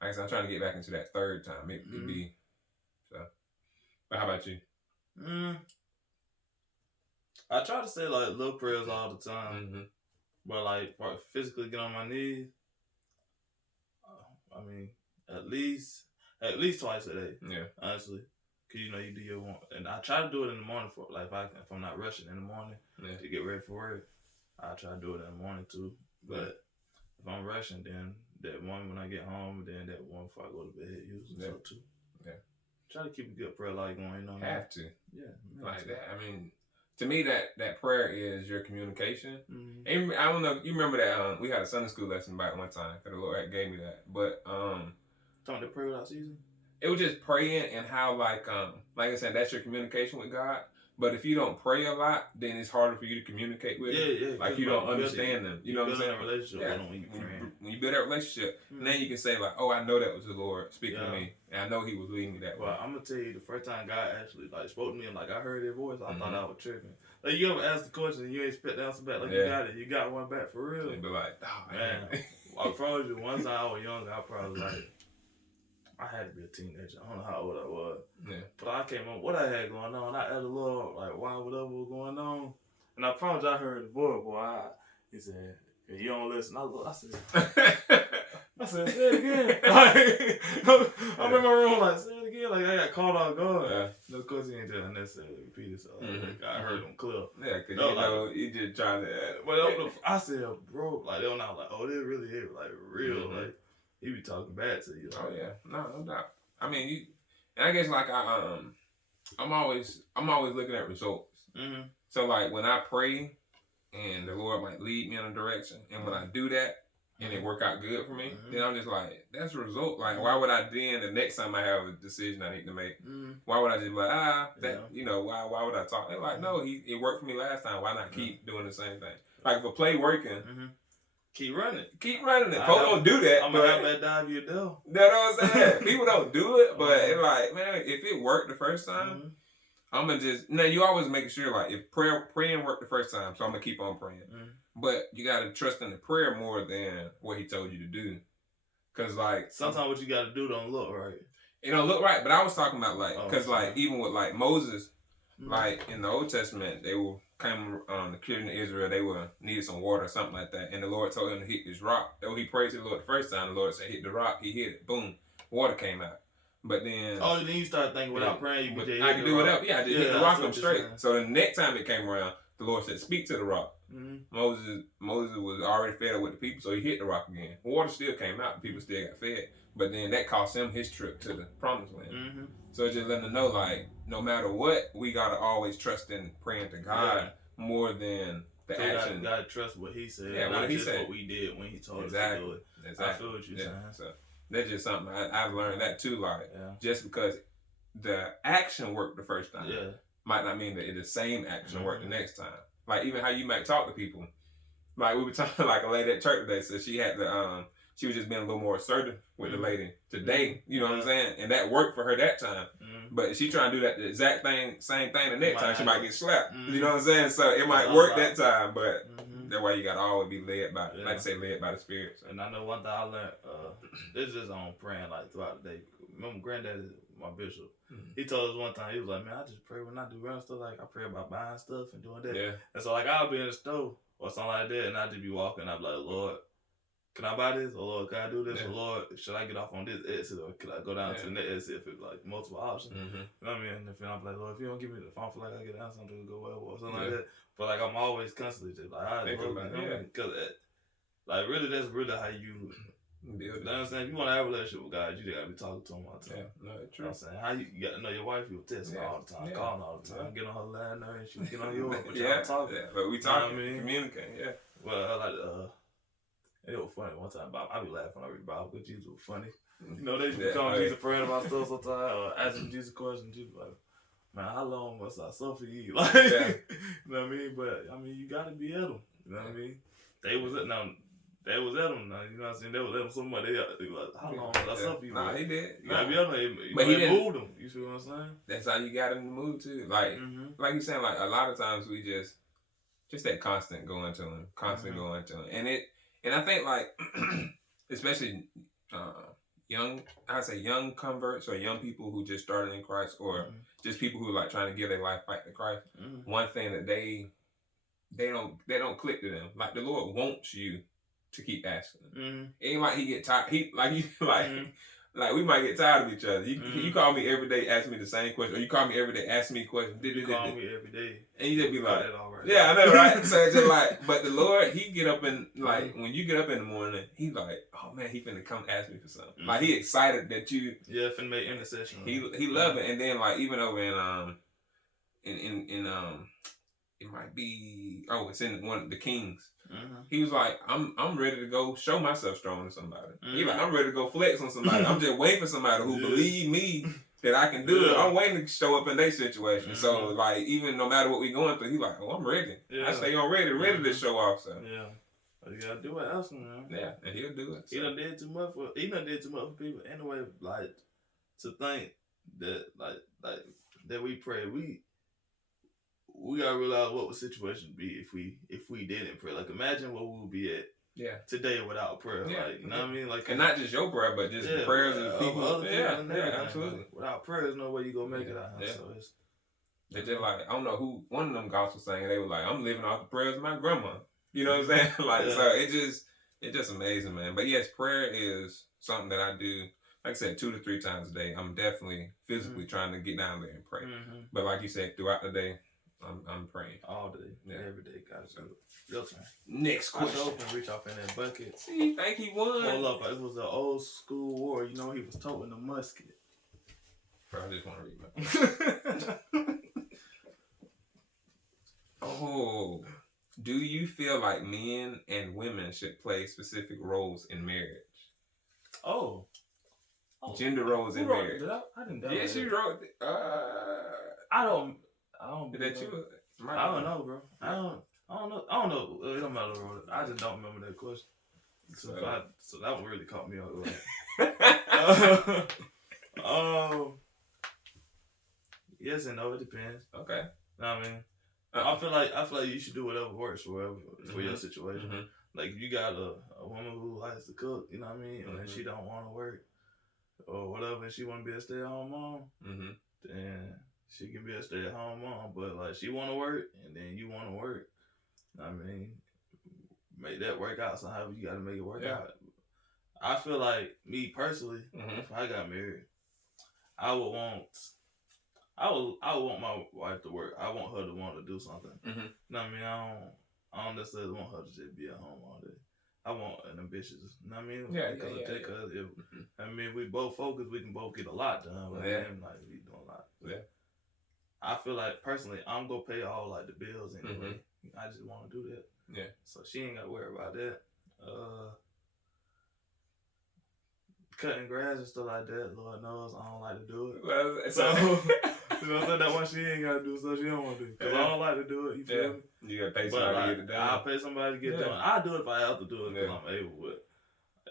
I guess I'm trying to get back into that 3rd time. It'd be so. But how about you? I try to say like little prayers all the time. But like physically get on my knees. I mean, at least twice a day. Yeah. Honestly. Cause you do your one, and I try to do it in the morning for like if I'm not rushing in the morning to get ready for work. I try to do it in the morning too. But if I'm rushing, then that one when I get home, then that one before I go to bed, usually so too. Yeah. Try to keep a good prayer life going. Have to. Yeah. Like that. I mean, to me, that prayer is your communication. And I don't know. You remember that we had a Sunday school lesson about it one time because the Lord gave me that. But talking to pray without season. It was just praying and how like I said, that's your communication with God. But if you don't pray a lot, then it's harder for you to communicate with them. Yeah. Like you don't understand them. You know what I'm saying? A relationship when you build that relationship, then you can say like, oh, I know that was the Lord speaking to me, and I know He was leading me that way. Well, I'm gonna tell you, the first time God actually like spoke to me and like I heard His voice, I thought I was tripping. Like you ever ask the question and you ain't spit the answer back, like you got it, you got one back for real. And be like, oh man. I promise you, one time I was younger, I probably like. I had to be a teenager. I don't know how old I was. Yeah. But I came up, what I had going on. I asked the Lord, like, why, whatever was going on. And I promise I heard the voice, boy. He said, if you don't listen, I said, say it again. I'm in my room, like, say it again. Like, I got caught off guard. Yeah. No, of course, he ain't just necessarily repeat it. So I heard him clear. Yeah, because he just trying to. But I said, bro, like, they were not like, oh, this really is, like, real. Like, he be talking bad to you. Like. Oh yeah, no doubt. I mean, and I guess like I'm always looking at results. So like when I pray, and the Lord might lead me in a direction, and when I do that, and it work out good for me, then I'm just like, that's a result. Like why would I then the next time I have a decision I need to make, why would I just be like why would I talk? They're like no, it worked for me last time. Why not keep doing the same thing? Like if a play working. Keep running. Folks don't do that. I'm gonna have that dive you do. You know what I'm saying? People don't do it, but it's like, man, if it worked the first time, I'm gonna just you always make sure like if praying worked the first time, so I'm gonna keep on praying. But you gotta trust in the prayer more than what He told you to do, cause like sometimes what you gotta do don't look right. It don't look right, but I was talking about like, cause like even with like Moses, like in the Old Testament, they were. Came the children of Israel, needed some water or something like that, and the Lord told him to hit this rock. Though he prayed to the Lord the first time, the Lord said hit the rock. He hit it, boom, water came out. But then then you start thinking without praying, you can I can do whatever. Yeah, I just hit the rock. I'm straight. So the next time it came around, the Lord said, "Speak to the rock." Moses was already fed up with the people, so he hit the rock again. Water still came out, the people still got fed. But then that cost him his trip to the promised land. So just letting them know, like, no matter what, we gotta always trust in praying to God more than the action. You gotta trust what He said, not just what we did when He told us to do it. Exactly. I feel what you're saying. So that's just something I've learned that too. Like, just because the action worked the first time, might not mean that the same action worked the next time. Like even how you might talk to people. Like we were talking, like a lady at church today said she had to she was just being a little more assertive with the lady today, you know what I'm saying? And that worked for her that time. But she trying to do that the exact same thing the next time, she might get slapped. You know what I'm saying? So it might work that time, but that's why you gotta always be led by, like I say, led by the Spirit. So. And I know one thing I learned, this is on praying like throughout the day. Remember granddaddy, my bishop, he told us one time, he was like, man, I just pray when I do random stuff, like I pray about buying stuff and doing that. Yeah. And so like I'll be in the store or something like that, and I'll just be walking, I'll be like, Lord, can I buy this? Or Lord, can I do this? Or Lord, should I get off on this exit? Or could I go down to the next exit if it's like multiple options? You know what I mean? And if I'm like, Lord, if you don't give me the phone for like I get down something to go well or something like that. But like I'm always constantly just like, all right, because like really that's really how you build. You know what I'm saying? If you want to have a relationship with God, you just gotta be talking to Him all the time. Yeah, no, it's true. You know what I'm saying? How you gotta know your wife, you text her all the time, calling all the time, get on her line and she get on yours, but y'all talking. Yeah, but we talking, communicate, Well, I like it was funny one time. I be laughing when I read Bible because Jesus was funny. You know, they just come Jesus praying about stuff sometimes or asking Jesus questions. Jesus like, man, how long must I suffer you? Like, you know what I mean? But I mean, you gotta be at them. You know what I mean? They was at them now. You know what I'm saying? They was at them so much. They like, how long must I suffer you? Nah, he did. You gotta be at them. But he didn't move them. You see what I'm saying? That's how you got in the mood too. Like, like you saying, like a lot of times we just that constant going to him, going to him, and I think like, especially young converts or young people who just started in Christ, or just people who are like trying to give their life back to Christ. One thing that they don't click to them. Like the Lord wants you to keep asking. It ain't like He get tired. like we might get tired of each other. You call me every day, ask me the same question, or you call me every day, ask me questions. You call me every day, and you just be like, right yeah, I know, right? So it's just like, but the Lord, He get up and like when you get up in the morning, He like, oh man, He finna come ask me for something. Like He excited that you, finna make intercession. He love it, and then like even over in it might be it's in one of the Kings. He was like, I'm ready to go show myself strong to somebody. He like, I'm ready to go flex on somebody. I'm just waiting for somebody who believe me that I can do it. I'm waiting to show up in their situation. So like, even no matter what we going through, he like, oh, I'm ready. I stay on ready to show off. So you gotta do it else, man. Yeah, and He'll do it. So. He done did too much for people anyway. Like to think that like that we pray, we gotta realize what would situation be if we didn't pray. Like imagine what we would be at today without prayer. Like you know what I mean? Like and not just your prayer, but just the prayers of the people. Other people Absolutely. Like, without prayer, there's no way you gonna make it out. So they just like I don't know who one of them gospel singers. They were like, I'm living off the prayers of my grandma. You know what I'm saying? Like so it's just amazing, man. But yes, prayer is something that I do. Like I said, 2 to 3 times a day. I'm definitely physically trying to get down there and pray. But like you said, throughout the day, I'm praying all day, every day. Gotta do it. Your turn. Next question. I can reach off in that bucket. See, think he won. Hold up, it was an old school war. You know, he was toting a musket. Bro, I just want to read my. Oh, do you feel like men and women should play specific roles in marriage? Oh. Gender roles in marriage. I didn't. Yes, you wrote. I don't. Is that you? I don't know, bro. I don't know. It don't matter, bro. I just don't remember that question. So that one really caught me off guard. Yes and no. It depends. Okay. You know what I mean? I feel like you should do whatever works for your situation. Like if you got a woman who likes to cook, you know what I mean, and she don't want to work or whatever, and she want to be a stay-at-home mom, then she can be a stay-at-home mom. But like she want to work, and then you want to work. I mean, make that work out. So however you got to make it work out. I feel like me personally, if I got married, I would want my wife to work. I want her to want to do something. You know what I mean? I don't necessarily want her to just be at home all day. I want an ambitious. You know what I mean? Because if I mean we both focus, we can both get a lot done. But then like we doing a lot. Yeah. I feel like personally, I'm gonna pay all like the bills anyway. I just want to do that. Yeah. So she ain't got to worry about that. Cutting grass and stuff like that, Lord knows I don't like to do it. Well, so you know what I'm saying? That one she ain't got to do, so she don't want to do. Because I don't like to do it. You feel me? You got to pay somebody to get it done. I'll pay somebody to get it done. I'll do it if I have to do it because I'm able. But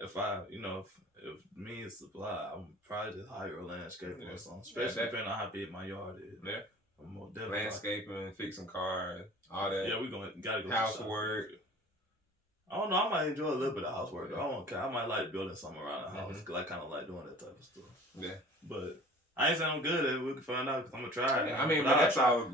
if I, if means supply, I'm probably just hire a landscaper or something. Especially depending on how big my yard is. Yeah. I'm more definitely landscaping, fixing cars, all that. Yeah, gotta go housework. I don't know. I might enjoy a little bit of housework. I might like building something around the house because I kind of like doing that type of stuff. Yeah. But I ain't saying I'm good at it. We can find out because I'm gonna try it. Yeah, I mean, but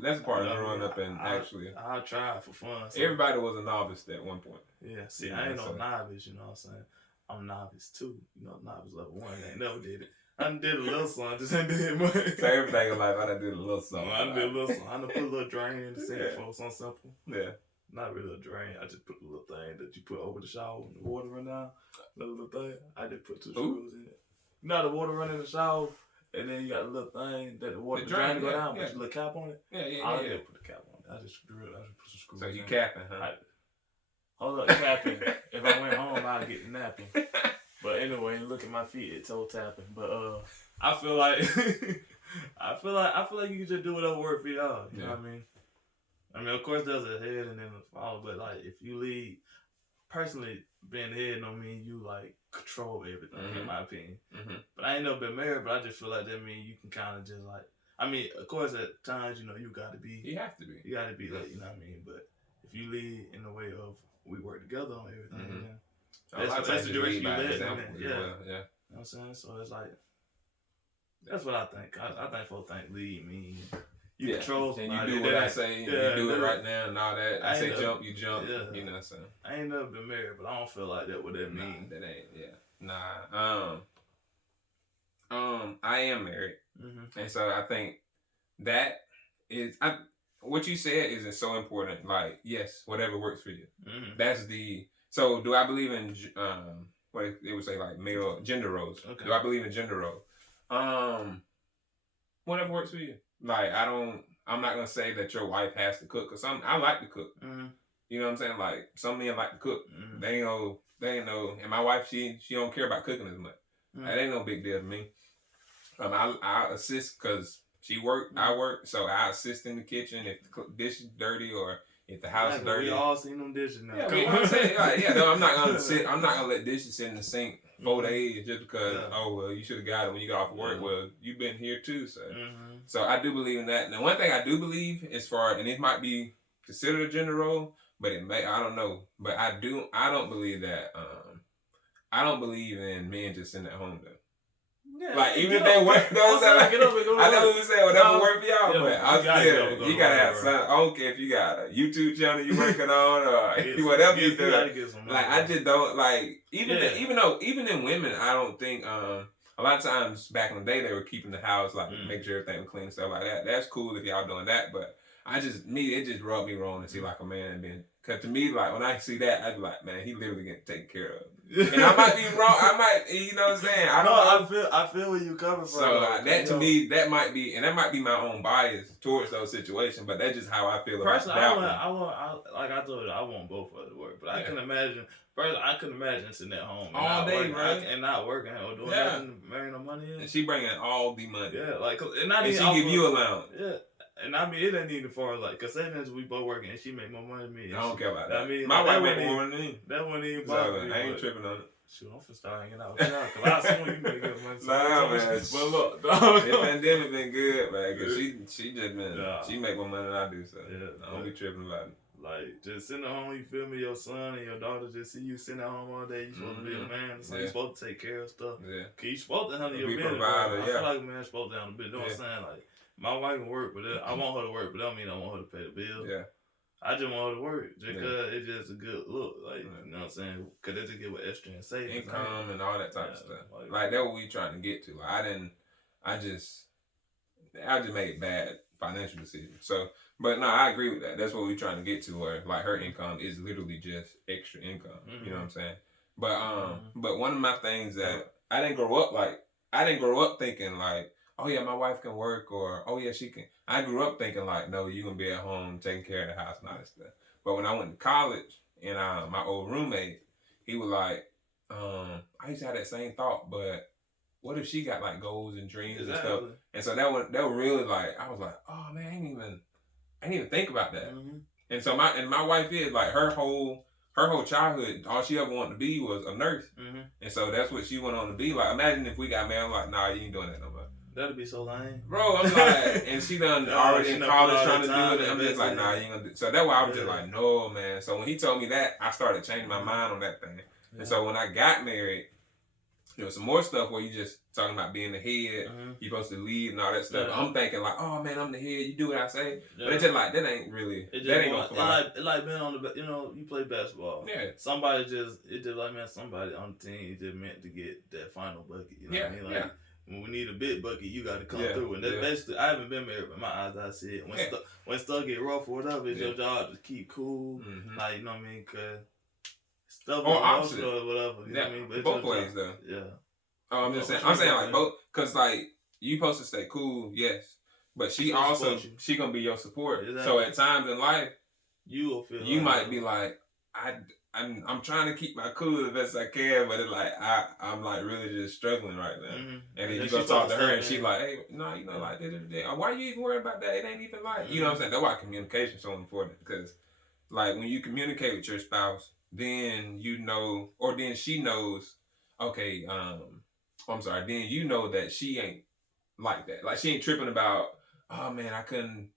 that's part of growing up and actually. I'll try it for fun. So. Everybody was a novice at one point. Yeah. See, I ain't no novice. You know what I'm saying? I'm novice too. Novice level 1. I ain't never did it. I done did a little something, just ain't did much. So everything in life, I done did a little something. I done did a little something. I done put a little drain in the sink for something simple. Yeah. Not really a drain. I just put a little thing that you put over the shower when the water run down. That little thing. I just put 2 screws in it. You know the water run in the shower, and then you got a little thing that the water drain to go down, but you little cap on it. I didn't put the cap on it. I just screwed it. I just put some screws. So you capping, huh? Hold up, capping. If I went home, I'd get napping. But anyway, look at my feet. It's toe tapping. But I feel like I feel like you can just do whatever work for y'all. You know what I mean? I mean, of course, there's a head and then a follow, but like if you lead, personally, being the head don't mean you like control everything. In my opinion, but I ain't never been married, but I just feel like that means you can kind of just like. I mean, of course, at times you got to be. You have to be. You got to be like you know what I mean. But if you lead in the way of we work together on everything, then that's the direction you lead. Yeah. You know what I'm saying? So it's like that's what I think. I think folks think lead mean. You control somebody. And you do what I say. You do it right now and all that. I say jump, you jump. Yeah. You know what I'm saying? I ain't never been married, but I don't feel like that what that mean. That ain't, Nah. I am married, and so I think that is what you said is so important. Like, yes, whatever works for you. That's the. So, do I believe in what they would say like male gender roles? Okay. Do I believe in gender roles? Whatever works for you. Like, I'm not gonna say that your wife has to cook, cause I like to cook. You know what I'm saying? Like, some men like to cook. They ain't no. And my wife, she don't care about cooking as much. That ain't no big deal to me. I assist because she work, I work, so I assist in the kitchen if the dish is dirty or if the house is dirty. We all seen them dishes now. Yeah, you know what I'm saying? Like, no, I'm not gonna let dishes sit in the sink 4 days just because you should have got it when you got off work. Well, you've been here too, so so I do believe in that. Now, one thing I do believe and it might be considered a gender role, but I don't know, but I don't believe that. I don't believe in men just sitting at home though. Yeah, like, even if they work, I know we say whatever work for y'all, but you gotta have something. I don't care if you got a YouTube channel you working on or whatever you do. Like, I just don't like even in women. I don't think a lot of times back in the day they were keeping the house like make sure everything was clean and stuff like that. That's cool if y'all doing that, but it just rubbed me wrong to see like a man being. Cause to me, like when I see that, I'd be like, man, he literally getting taken care of. And I might be wrong. You know what I'm saying? I feel where you coming from. So that to me, that might be my own bias towards those situations. But that's just how I feel about that. Like I told you, I want both of it to work. But I can imagine. First, I couldn't imagine sitting at home all day, right? And not working or doing nothing, bringing no money in. And she bringing all the money. Yeah, like and she give you allowance. Yeah. And I mean, it ain't even far as like, cause sometimes we both working and she make more money than me. I don't care about that. I mean, my wife make more than me. That wouldn't even bother me. I ain't tripping on it. Shoot, I'm finna start hanging out with y'all, cause I assume you make good money. Nah, man. But look, the pandemic been good, man. Cause she just been, she make more money than I do, so I don't be tripping about it. Like, just sitting at home, you feel me? Your son and your daughter just see you sitting at home all day. You supposed to be a man, so you supposed to take care of stuff. Yeah. Cause you supposed to handle your business. I feel like a man supposed to handle business. You know what I'm saying? Like, my wife can work, but I want her to work, but that don't mean I want her to pay the bills. Yeah. I just want her to work, just because it's just a good look. Like, you know what I'm saying? Because they just give her extra and savings. Income and all that type of stuff. Like, that's what we trying to get to. Like, I just made bad financial decisions. So, but no, I agree with that. That's what we trying to get to, where, like, her income is literally just extra income. You know what I'm saying? But one of my things that I didn't grow up thinking, like, oh yeah, my wife can work, or oh yeah, she can. I grew up thinking like, no, you gonna be at home taking care of the house and all that stuff. But when I went to college, and my old roommate, he was like, I used to have that same thought, but what if she got like goals and dreams and stuff? And so that was really like, I was like, oh man, I didn't even think about that. And so my wife is like, her whole childhood, all she ever wanted to be was a nurse. And so that's what she went on to be. Like, imagine if we got married, I'm like, nah, you ain't doing that no more. That'd be so lame. Bro, I'm like, and she done already in college trying to do it, and I'm just like, nah, you ain't gonna do it. So that's why I was just like, no, man. So when he told me that, I started changing my mind on that thing. And so when I got married, there was some more stuff where you just talking about being the head, you're supposed to lead and all that stuff. I'm thinking like, oh man, I'm the head, you do what I say. But it's just like, that ain't gonna fly. It like being on the, you play basketball. Yeah. Somebody like, man, somebody on the team just meant to get that final bucket. You know what I mean? Like, when we need a big bucket, you got to come through. And that's basically, I haven't been married, but my eyes, I see it. When stuff get rough or whatever, it's your job to keep cool. Like, you know what I mean? Because stuff is emotional or whatever. You know what I mean? But both ways, though. Yeah. Oh, I'm saying like both, because like, you supposed to stay cool, yes. But she also, she going to be your support. Exactly. So at times in life, you will feel you might be like, I'm trying to keep my cool the best I can, but it's like I'm like really just struggling right now. And then you go talk to her and she like, hey, no, you know, like why are you even worried about that? It ain't even like, you know what I'm saying? That's why communication is so important, because like when you communicate with your spouse, then you know, or then she knows, okay, then you know that she ain't like that. Like she ain't tripping about, oh man, I couldn't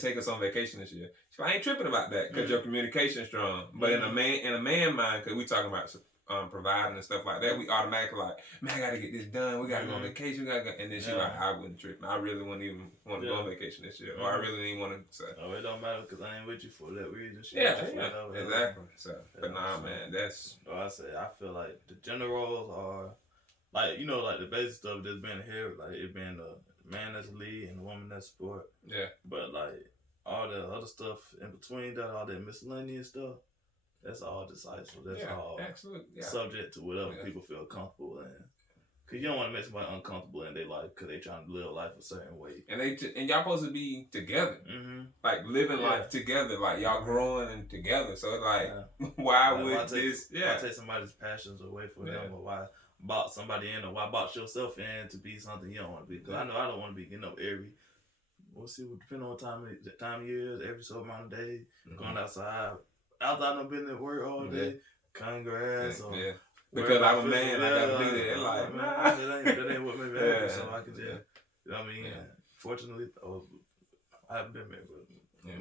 take us on vacation this year. So I ain't tripping about that because your communication is strong. But in a man mind, because we talking about providing and stuff like that, we automatically like, man, I gotta get this done. We gotta go on vacation. We gotta go. And then she like, I wouldn't trip. I really wouldn't even want to go on vacation this year, or I really didn't want to. So. Oh, it don't matter because I ain't with you for that reason. Exactly. So, but nah, man, that's. I feel like the gender roles are like, you know, like the basic stuff just being here, like it being the man that's the lead and the woman that's support. Yeah. But like all the other stuff in between that, all that miscellaneous stuff, that's all decisive. That's all absolutely. subject to whatever people feel comfortable in. Cause you don't want to make somebody uncomfortable in their life because they trying to live life a certain way. And and y'all supposed to be together, like living life together, like y'all growing and together. So it's like, why would this? Why take somebody's passions away from them, or why box somebody in, or why box yourself in to be something you don't want to be? Because I know I don't want to be, every. We'll see. Depending on what time of year, every so amount of days, going outside. After I done been at work all day, cutting grass or. Because I'm a man, I gotta be there. Like, nah, that ain't what made me happy. So I can just, you know what I mean? Fortunately, I haven't been married, but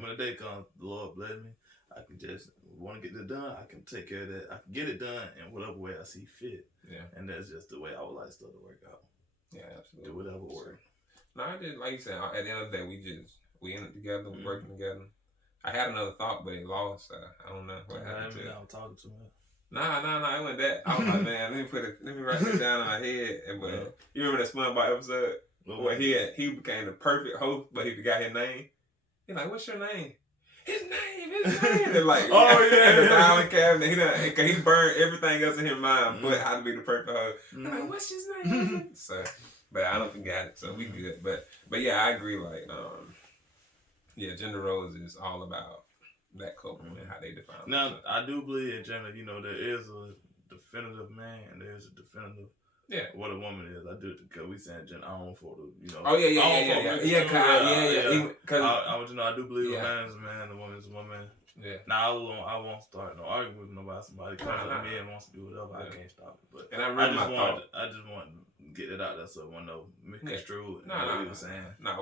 when the day comes, the Lord bless me. I can just want to get it done. I can take care of that. I can get it done in whatever way I see fit. Yeah, and that's just the way I would like stuff to work out. Yeah, absolutely. Do whatever works. No, I just like you said. At the end of the day, we in it together. We working together. I had another thought, but it lost. I don't know what happened to it. I'm talking too much. Nah, it wasn't that. I was like, man, let me write this down in my head. But you remember that SpongeBob episode where he became the perfect host, but he forgot his name? He's like, what's your name? His name. And like, the filing cabinet. He burned everything else in his mind, but how to be the perfect host. I'm like, what's his name? So, but I don't forget it, so we good. But yeah, I agree. Like, gender roles is all about that couple and how they define it. Now, I do believe in gender, there is a definitive man and there's a definitive what a woman is. I do, because we saying gender, I don't for the, Oh, yeah. I do believe a man is a man, a woman is a woman. Yeah. Now, I won't start no argument with nobody. Somebody comes at me and wants to do whatever, I can't stop it. But I just want to get it out there so one know misconstrued what we were saying. I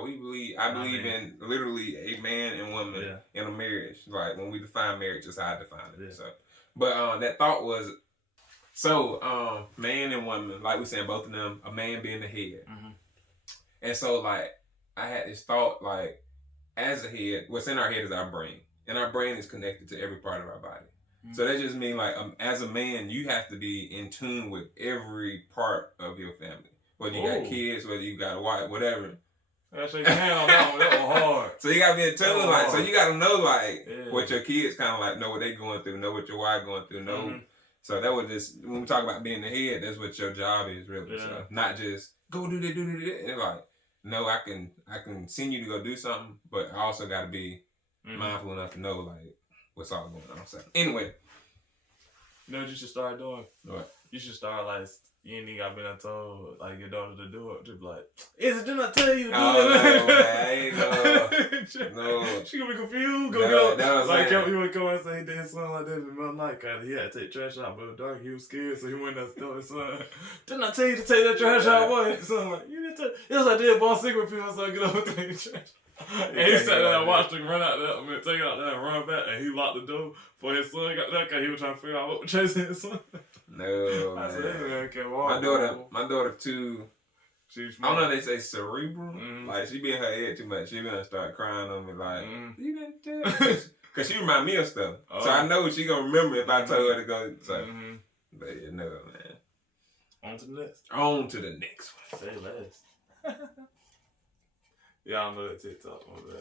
believe in literally a man and woman in a marriage. Like when we define marriage, that's how I define it. Yeah. So, but that thought was man and woman, like we saying, both of them, a man being the head. And so like I had this thought, like as a head, what's in our head is our brain. And our brain is connected to every part of our body. So that just means like as a man, you have to be in tune with every part of your family. Whether you got kids, whether you got a wife, whatever. I shake your hand on that one. That was hard. So you gotta be in tune, like so you gotta know like what your kids kind of like know what they going through, know what your wife going through, know. So that was just when we talk about being the head, that's what your job is really. Yeah. So not just go do that. And like no, I can send you to go do something, but I also gotta be mindful enough to know like what's all going on. So anyway, you know what you should start doing? What? You should start like you ain't even got been told like your daughter to do it. Just be like, did I tell you to do it? No. She gonna be confused. You would come and say he did his son like that in the middle of the night. Cause he had to take trash out, but it was dark. He was scared, so he went and told his son, "Didn't I tell you to take that trash out, boy?" His son like, "You didn't tell." Yes, I did. But secret people, so get over and take the trash. And he sat there and watched him run out there, take it out there and run back, and he locked the door before his son got there because he was trying to figure out what was chasing his son. No, I said, man, can't walk. My daughter too. I don't know. They say cerebral. Like she be in her head too much. She gonna start crying on me like, you didn't tell. Cause she remind me of stuff, so I know she gonna remember if I told her to go. So, but you know, man. On to the next. On to the next one. Say less. Yeah, I don't know that TikTok one, but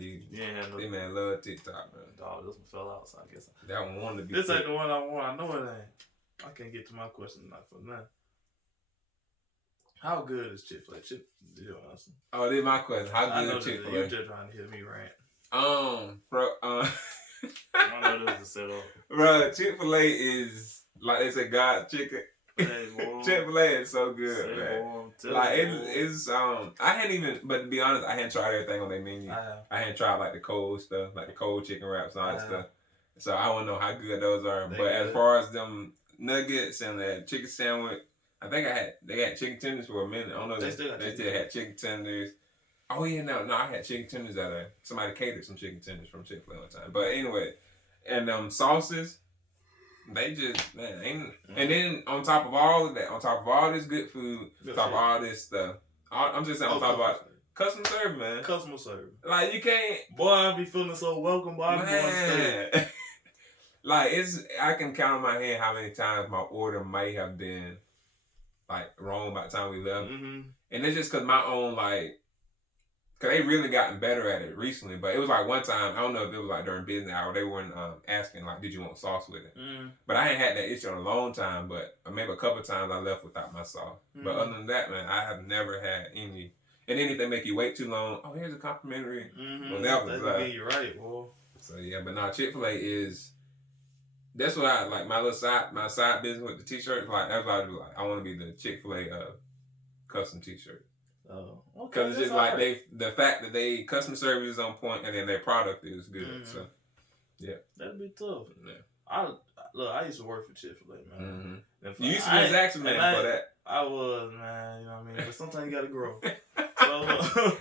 you ain't had no. They man love TikTok, man. Dog, this one fell out, so I guess that one wanted to be. This ain't the one I want. I know it ain't. I can't get to my question not for nothing. How good is Chick-fil-A? Oh, this is my question. How good is Chick-fil-A? You're just trying to hear me rant. Bro, I know this is a setup. Bro, Chick-fil-A is like they say, God chicken. Chick-fil-A is so good, man. Like it's I hadn't even, but to be honest, I hadn't tried everything on their menu. I hadn't tried like the cold stuff, like the cold chicken wraps and all that stuff. So I don't know how good those are. But as far as them nuggets and that chicken sandwich, I think they had chicken tenders for a minute. I don't know. They still had chicken tenders. Oh yeah, no, I had chicken tenders out there. Somebody catered some chicken tenders from Chick-fil-A one time. But anyway, and sauces. They just, man, ain't. And then on top of all of that, on top of all this good food, on top of all this stuff, I'm just saying on top of customer service, man. Customer service. Like, you can't. Boy, I be feeling so welcome, boy. Man. Like, I can count on my hand how many times my order might have been like wrong by the time we left. Mm-hmm. And it's just because my own like, cause they really gotten better at it recently. But it was like one time, I don't know if it was like during business hour, they weren't asking like, did you want sauce with it? Mm. But I ain't had that issue in a long time. But maybe a couple of times I left without my sauce. But other than that, man, I have never had any. And then if they make you wait too long, oh, here's a complimentary. Whatever. You're right, boy. So yeah, but now Chick-fil-A is. That's what I like. My side business with the t-shirts. Like that's what I do. Like I want to be the Chick-fil-A custom t-shirt. Oh, okay. Because it's just like the fact that they customer service is on point and then their product is good. Mm-hmm. So yeah, that'd be tough. Yeah. I used to work for Chick-fil-A, man. Mm-hmm. You used to be a Jackson man for that. I was, man. You know what I mean? But sometimes you gotta grow. So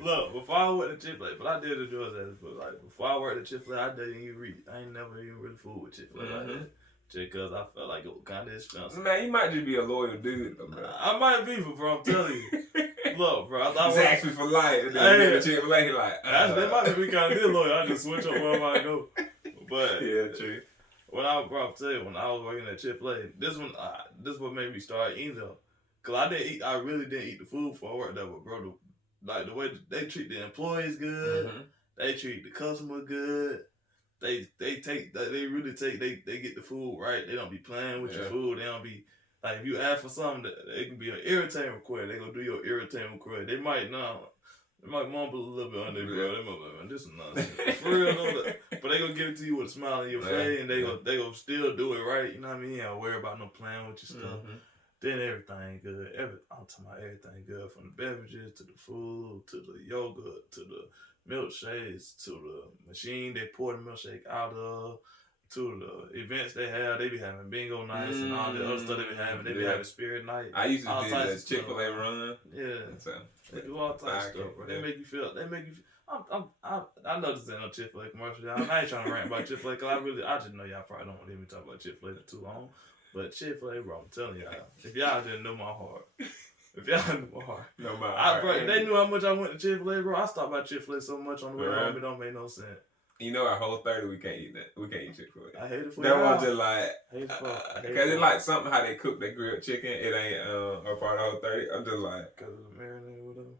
look, before I went to Chick-fil-A, but I did enjoy that. But like before I worked at Chick-fil-A, I ain't never even really fooled with Chick-fil-A like that. Just because I felt like it was kind of expensive. Man, you might just be a loyal dude, though, bro. I might be, bro. I'm telling you. Look, bro. I thought he's asked me for life, and then hey, Chick-fil-A, like, they might be kind of loyal. I just switch up wherever I go. But yeah, true. When I was working at Chick-fil-A, this what made me start eating though. Cause I really didn't eat the food before I worked there, but bro, like the way they treat the employees good, they treat the customer good. They get the food right. They don't be playing with your food. They don't be like if you ask for something, it can be an irritating request. They gonna do your irritating request. They might mumble a little bit on their bro. They might be like, man, this is nonsense. For real though, but they gonna give it to you with a smile on your face, and they gonna still do it right. You know what I mean? You don't worry about no playing with your stuff. Then everything good. I'm talking about everything good, from the beverages to the food to the yogurt to the milkshakes to the machine they pour the milkshake out of to the events they have. They be having bingo nights and all the other stuff they be having. They be having spirit night. I used to do the Chick-fil-A run. Yeah. So they do all types of stuff, bro. They make you feel. I know this ain't no Chick-fil-A commercial. I ain't trying to rant about Chick-fil-A because I just know y'all probably don't want to hear me talk about Chick-fil-A for too long. But Chick-fil-A, bro, I'm telling y'all, if y'all didn't know my heart, bro, they knew how much I went to Chick-fil-A, bro. I stopped by Chick-fil-A so much on the way home, it don't make no sense. You know, our whole 30, we can't eat that. We can't eat Chick-fil-A. I hate it for that one just like, because it's like something how they cook their grilled chicken. It ain't a part of the whole 30. I'm just like, because of the marinade or whatever.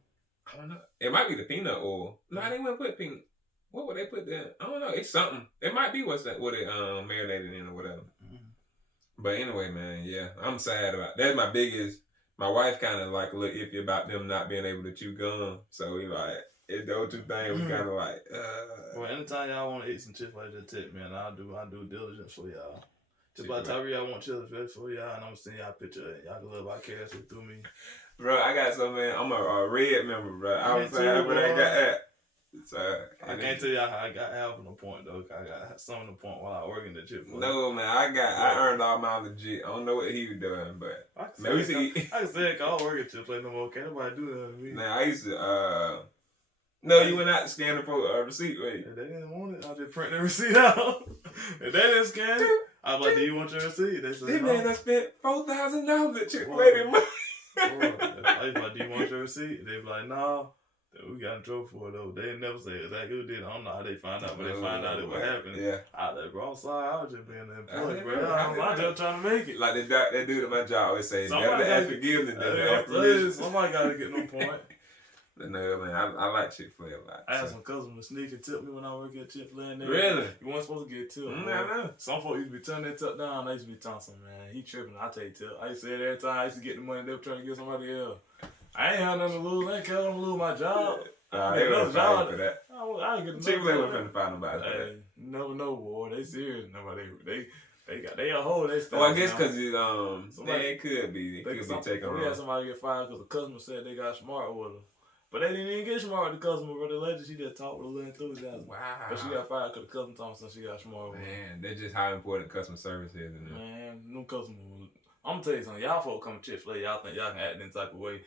I don't know. It might be the peanut oil. No, they wouldn't put peanut. What would they put there? I don't know. It's something. It might be what it marinated in or whatever. But anyway, man, yeah, I'm sad about that's my biggest. My wife kind of like a little iffy about them not being able to chew gum. So we like, it's those two things. We kind of like. Well, anytime y'all want to eat some Chick-fil-A, just tip, man. I do diligence for y'all. Just by the time y'all want Chick-fil-A for y'all, and I'm seeing y'all picture. Y'all can live vicariously through me. Bro, I got some, man. I'm a red member, bro. I was saying, but I got that. So, I can't tell y'all how I got half of the point though. I got some of the point while I work in the Chick-fil-A. No, man, I earned all my legit. I don't know what he was doing, but I can say it, cause I don't work at Chick-fil-A no more. Can't nobody do that to me. Now I used to. No, you went out to scan for a receipt, right? If they didn't want it, I just print the receipt out. If they didn't scan it, I was like, "Do you want your receipt?" They said, "This man, I spent $4,000 at Chick-fil-A money." I was like, "Do you want your receipt?" They be like, "No." We got in trouble for it though. They didn't never say exactly who did it. I don't know how they find out, but they find out it what happened. Yeah. I was like, bro, I'm sorry. I was just being an employee, bro. I was just trying to make it. Like that dude at my job always say, never ask forgiveness, never ask permission. Somebody got to get no point. But no, man, I like Chick-fil-A a lot. I had some customers sneak and tip me when I worked at Chick-fil-A. Really? You weren't supposed to get tipped. I know. Some folks used to be turning their tip down. I used to be telling some, man, he tripping. I take tip. I used to say it every time. I used to get the money they were trying to get somebody else. I ain't had nothing to lose. I ain't care to lose my job. They wouldn't fight for that. I ain't get Chick-fil-A wasn't find nobody for that. You never know, boy. They serious. They a whole. They well, I guess because it could be taken wrong. We had somebody get fired because the customer said they got smart with her. But they didn't even get smart with the customer, bro. The lady, she just talked with a little enthusiasm. Wow. But she got fired because the customer told her she got smart with her. Man, that's just how important customer service is. Man, no customer. I'm gonna tell you something. Y'all folk come to Chick-fil-A, y'all think y'all can act in type of way.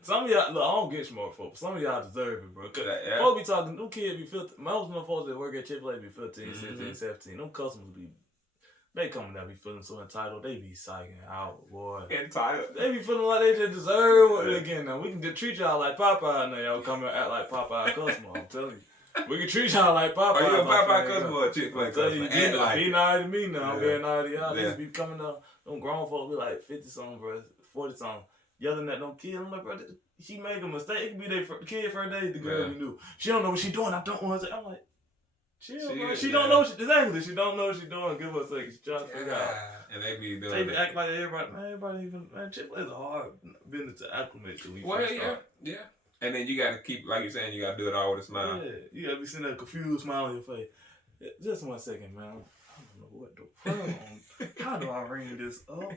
Some of y'all, look, I don't get smart folks. Some of y'all deserve it, bro. Folks be talking, them kids be 15. Most of them folks that work at Chick-fil-A be 15, 16, 17. Them customers be, they coming there be feeling so entitled. They be psyching out, boy. Entitled? They be feeling like they just deserve what they get now. We can just treat y'all like Popeye now. Y'all come and act like Popeye customer, I'm telling you. We can treat y'all like Popeye. Are you a Popeye customer or a Chick-fil-A customer? Be nice to me now. I'm being nice to y'all. They just be coming up. Them grown folks be like 50-something, bro. 40-something, yelling at them kids. I'm like, bro, she made a mistake. It could be their kid first day. The girl we knew. She don't know what she doing. I don't want to. I'm like, chill, bro. She don't know what she exactly. She don't know what she doing. Give her a second. She trying to figure out. And they be doing. They be act like everybody. Man, everybody even. Man, Chick-fil-A is a hard business to acclimate to. Yeah. And then you gotta keep, like you're saying, you gotta do it all with a smile. Yeah, you gotta be sitting there confused, smile on your face. Just 1 second, man. I don't know what the fuck. How do I ring this up?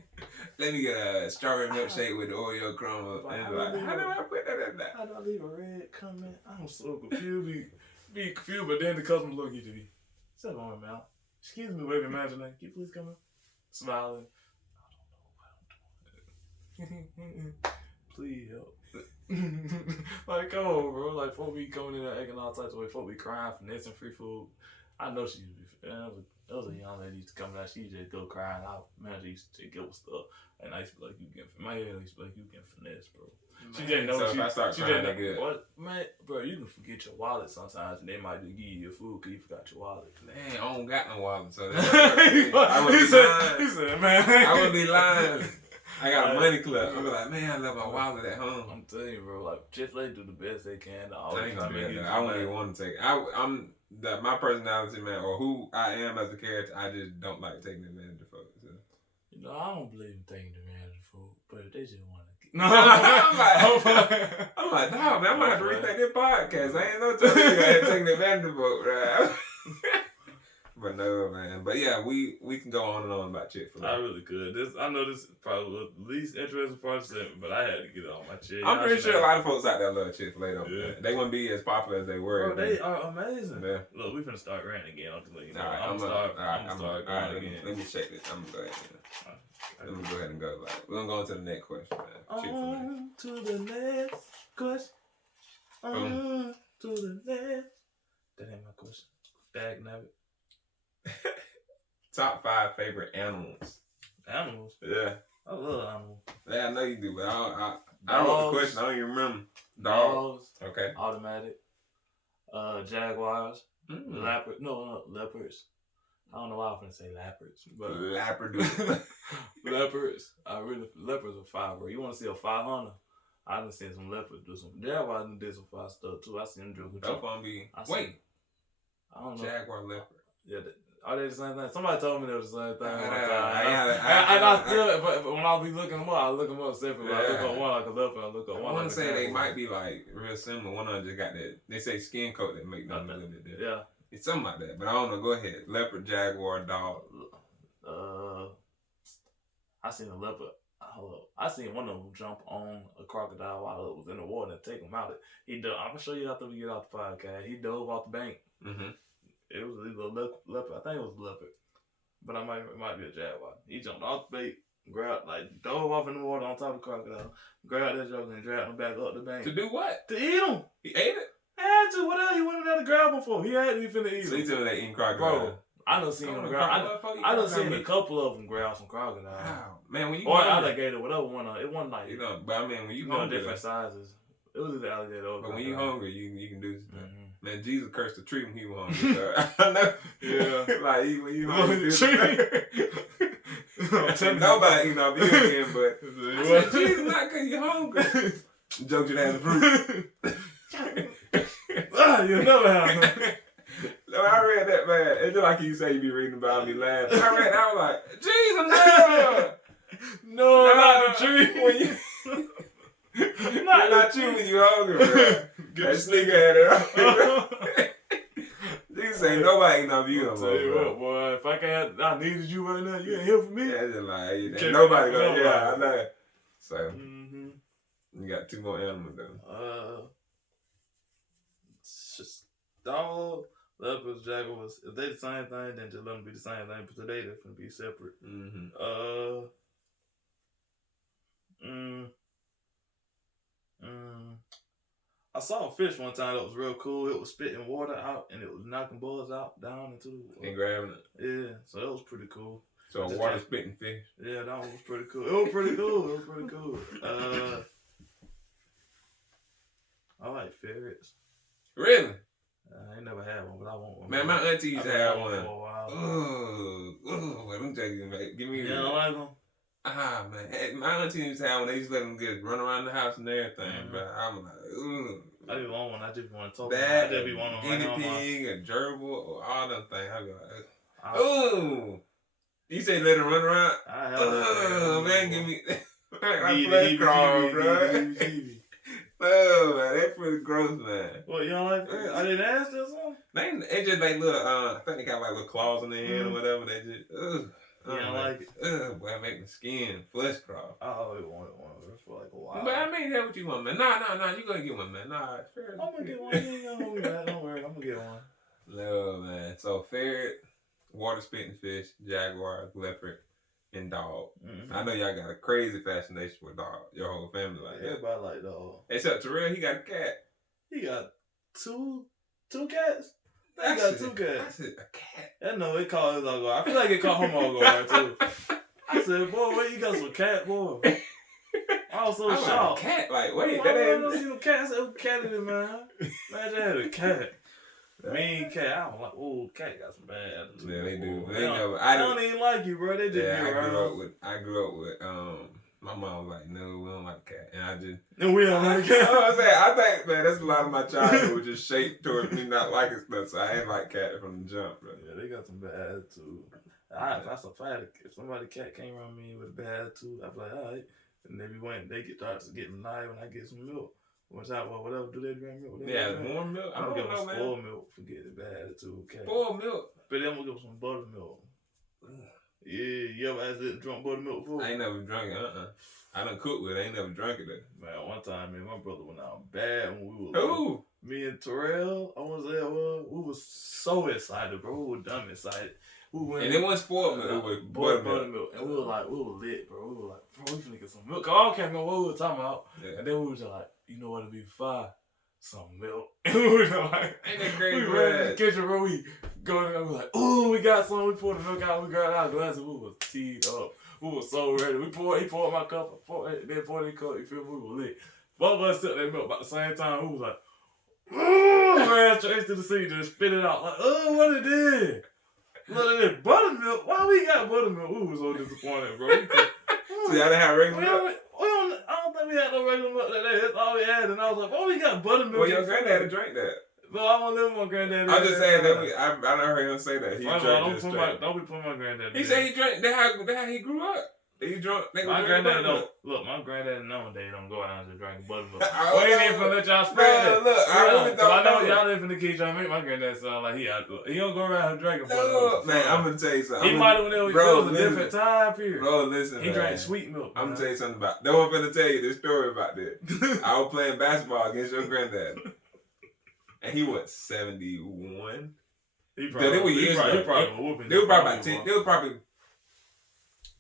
Let me get a strawberry milkshake with the Oreo crumble. And how do I put that in there? How do I leave a red comment? I'm so confused. Be confused, but then the customer look at you. What's going on, man? Excuse me, baby, imagine that. Can you please come in? Smiling. I don't know what I'm doing. Please help. Like, come on, bro. Like, folk be coming in there acting all types of way. Folk be crying, finessing free food. I know she used to be. That was a young lady used to come out. She used to go crying out. Man, she used to get with stuff. And I used to be like, you getting my head used to be like, you getting finessed, bro. Man, she didn't know. So if I start crying, that good. What, man, bro, you can forget your wallet sometimes, and they might just give you your food because you forgot your wallet. Man, I don't got no wallet, so I would be lying. He said, man, I would be lying. I got a money club. I'm like, man, I left my wallet at home. I'm telling you, bro. Like, Chick-fil-A do the best they can. I ain't gonna be there. I wouldn't even want to take it. My personality, man, or who I am as a character, I just don't like taking advantage of folks. So. You know, I don't believe in taking advantage of folks, but if they just want to. No, I'm like, no, man, I'm gonna have to rethink this podcast. I ain't no telling you guys taking advantage of folks, right? But no, man. But yeah, we can go on and on about Chick-fil-A. I really could. I know this is probably the least interesting part of it, but I had to get it on my chest. I'm pretty sure a lot of folks out there love Chick-fil-A though. Yeah. They wouldn't be as popular as they were. Bro, they are amazing. Yeah. Look, we finna start ranting again. I'm just letting you know. I'm gonna start going again. Let me check this. I'm gonna go ahead. Let me go ahead and go. We're gonna go on to the next question, man. Chick-fil-A. On to the next question. On to the next. That ain't my question. Dag nabbit. Top 5 favorite animals. Animals? Yeah. I love animals. Yeah, I know you do, but I don't know the question. I don't even remember. Dogs. Okay. Automatic. Jaguars. Leopards. I don't know why I'm finna say leopards, but Labradoodle. Leopards. Leopards are fire, bro. You want to see a 500? I done seen some leopards do some. Jaguars did some fire stuff too. I seen them do. That's gonna be. Wait. I don't know. Jaguar, leopard. Yeah. Are they the same thing? Somebody told me they were the same thing. I still, but when I'll be looking them up, I look them up separately. Yeah. I look up one like a leopard. I look up one. I want to say they might be like real similar. One of them just got that. They say skin coat that make them a little bit different. Yeah. It's something like that, but I don't know. Go ahead. Leopard, jaguar, dog. I seen a leopard. I seen one of them jump on a crocodile while it was in the water and take him out. I'm gonna show you after we get off the podcast. He dove off the bank. Mm-hmm. It was either a leopard. I think it was a leopard, but it might be a jaguar. He jumped off the bait, dove off in the water on top of the crocodile, grabbed that joker and dragged him back up the bank. To do what? To eat him. He ate it. Had to. What else he went in there to grab him for? He had to be finna eat him. So you tell me they eating crocodile? Bro, I done seen him grab. I done seen a couple of them grab some crocodile. Wow, man, when you or alligator, whatever one. It wasn't like but I mean when you hungry, different sizes. It was either alligator or but when you hungry, you can do stuff. Mm-hmm. Man, Jesus cursed the tree when he was hungry. So I know. Yeah. Like when you hungry, nobody eating off you again, but I said, Jesus not because you're hungry. Joke you down the fruit. You never have. No, I read that, man. It's just like you say you be reading about me laughing. I read that, I was like, Jesus, no, not the tree. When you, not you when you hungry, bro. That sneaker had it. Jesus ain't nobody eating off you no more, bro. Boy, if I needed you right now, you ain't here for me. Yeah, it's just like, ain't nobody going, yeah, I know. So, you got 2 more animals, though. Dog, leopards, jaguars. If they the same thing, then just let them be the same thing. But today they're gonna be separate. I saw a fish one time that was real cool. It was spitting water out and it was knocking bugs out down into the water. And grabbing it. Yeah, so it was pretty cool. So a water spitting fish. Yeah, that one was pretty cool. It was pretty cool. I like ferrets. Really? I ain't never had one, but I want one. Man, my auntie used to have one. For a while. Ooh, let me tell you, mate. Give me. You don't like them? Man, my auntie used to have when they used to let them get run around the house and everything, bro. I'm like, ooh. I just want one. I just want to talk. That, I just be wanting guinea pig, a gerbil, or all them things. I be like, ooh. You say let them run around? I have man, give me my flesh crawl, bro. Oh man, that's pretty gross, man. What, you don't like that? I didn't ask this one. They just like little. I think they got like little claws in their hand or whatever. They just. You don't like it? Boy, make the skin flesh crawl. I always wanted one for like a while. But I mean, that's what you want, man. Nah, you gonna get one, man. Nah, ferret. I'm gonna get one. You ain't gonna hold me back. Don't worry, I'm gonna get one. No, man. So ferret, water spitting fish, jaguar, leopard, and dog. Mm-hmm. I know y'all got a crazy fascination with dog. Your whole family like that. Everybody like dog. Except Terrell, he got a cat. He got two cats. I got 2 cats. I said a cat. I know it called his dog. I feel like it called him dog too. I said, boy, where you got some cat, boy? I was so shocked. A cat, like, wait, that ain't. I see no cat. I said, who cat is it, man? Imagine I had a cat. Mean cat. I was like, oh, cat got some bad attitude. Yeah, they do. I don't even like you, bro. They just I grew up with my mom was like, no, we don't like cat. And I just... And we don't like cat. I think, man, that's a lot of my childhood was just shaped towards me not liking stuff. So I ain't like cat from the jump, bro. Yeah, they got some bad attitude. If somebody cat came around me with a bad attitude, I'd be like, all right. And they start to get annoyed when I get some milk. Whatever, do they drink milk? Warm milk? I'm gonna give them spoiled milk for getting bad attitude. Cat. Spoiled milk? But then I'm gonna give them some buttermilk. Yeah, you ever had drunk buttermilk before? I ain't never drunk it, I done cooked with it, I ain't never drunk it though. Man, one time, my brother went out bad when we were Who? Me and Terrell, I want to say, we was so excited, bro. We were dumb excited. And it wasn't spoiled milk, it was buttermilk. And we were lit, bro. We were like, bro, we finna get some milk. I don't care what we were talking about. Yeah. And then we were just like, you know what, it'd be fine. Some milk. And we were like, ain't that crazy? We ran in the kitchen, bro. We go in there, we were like, ooh, we got some. We poured the milk out. We grabbed our glasses. We was teed up. We were so ready. He poured my cup. Then poured his cup. You feel me? We were lit. Both of us took that milk about the same time. We was like, ooh, ran straight to the sea, just spit it out. Like, oh, what it did? Look at this buttermilk. Why we got buttermilk? We was so disappointed, bro. So y'all didn't have regular milk? I don't think we had no regular milk that day. That's all we had. And I was like, why we got buttermilk? Well, your granddaddy drank that. No, I won't live with my granddaddy. I'm just saying that I never heard him say that. He drank don't be putting my granddaddy. He said he drank. That's how he grew up. He drunk. My granddaddy don't. Look, my granddaddy nowadays don't go out and just drink buttermilk. We ain't even finna let y'all spread that. Look, I know y'all live in the kitchen. I make my granddad sound like he don't go around and drinking buttermilk. Man, I'm gonna tell you something. He might have when it was a different time period. Bro, listen, he drank sweet milk. I'm gonna tell you something about. No one finna tell you this story about that. I was playing basketball against your granddad, and he was 71. They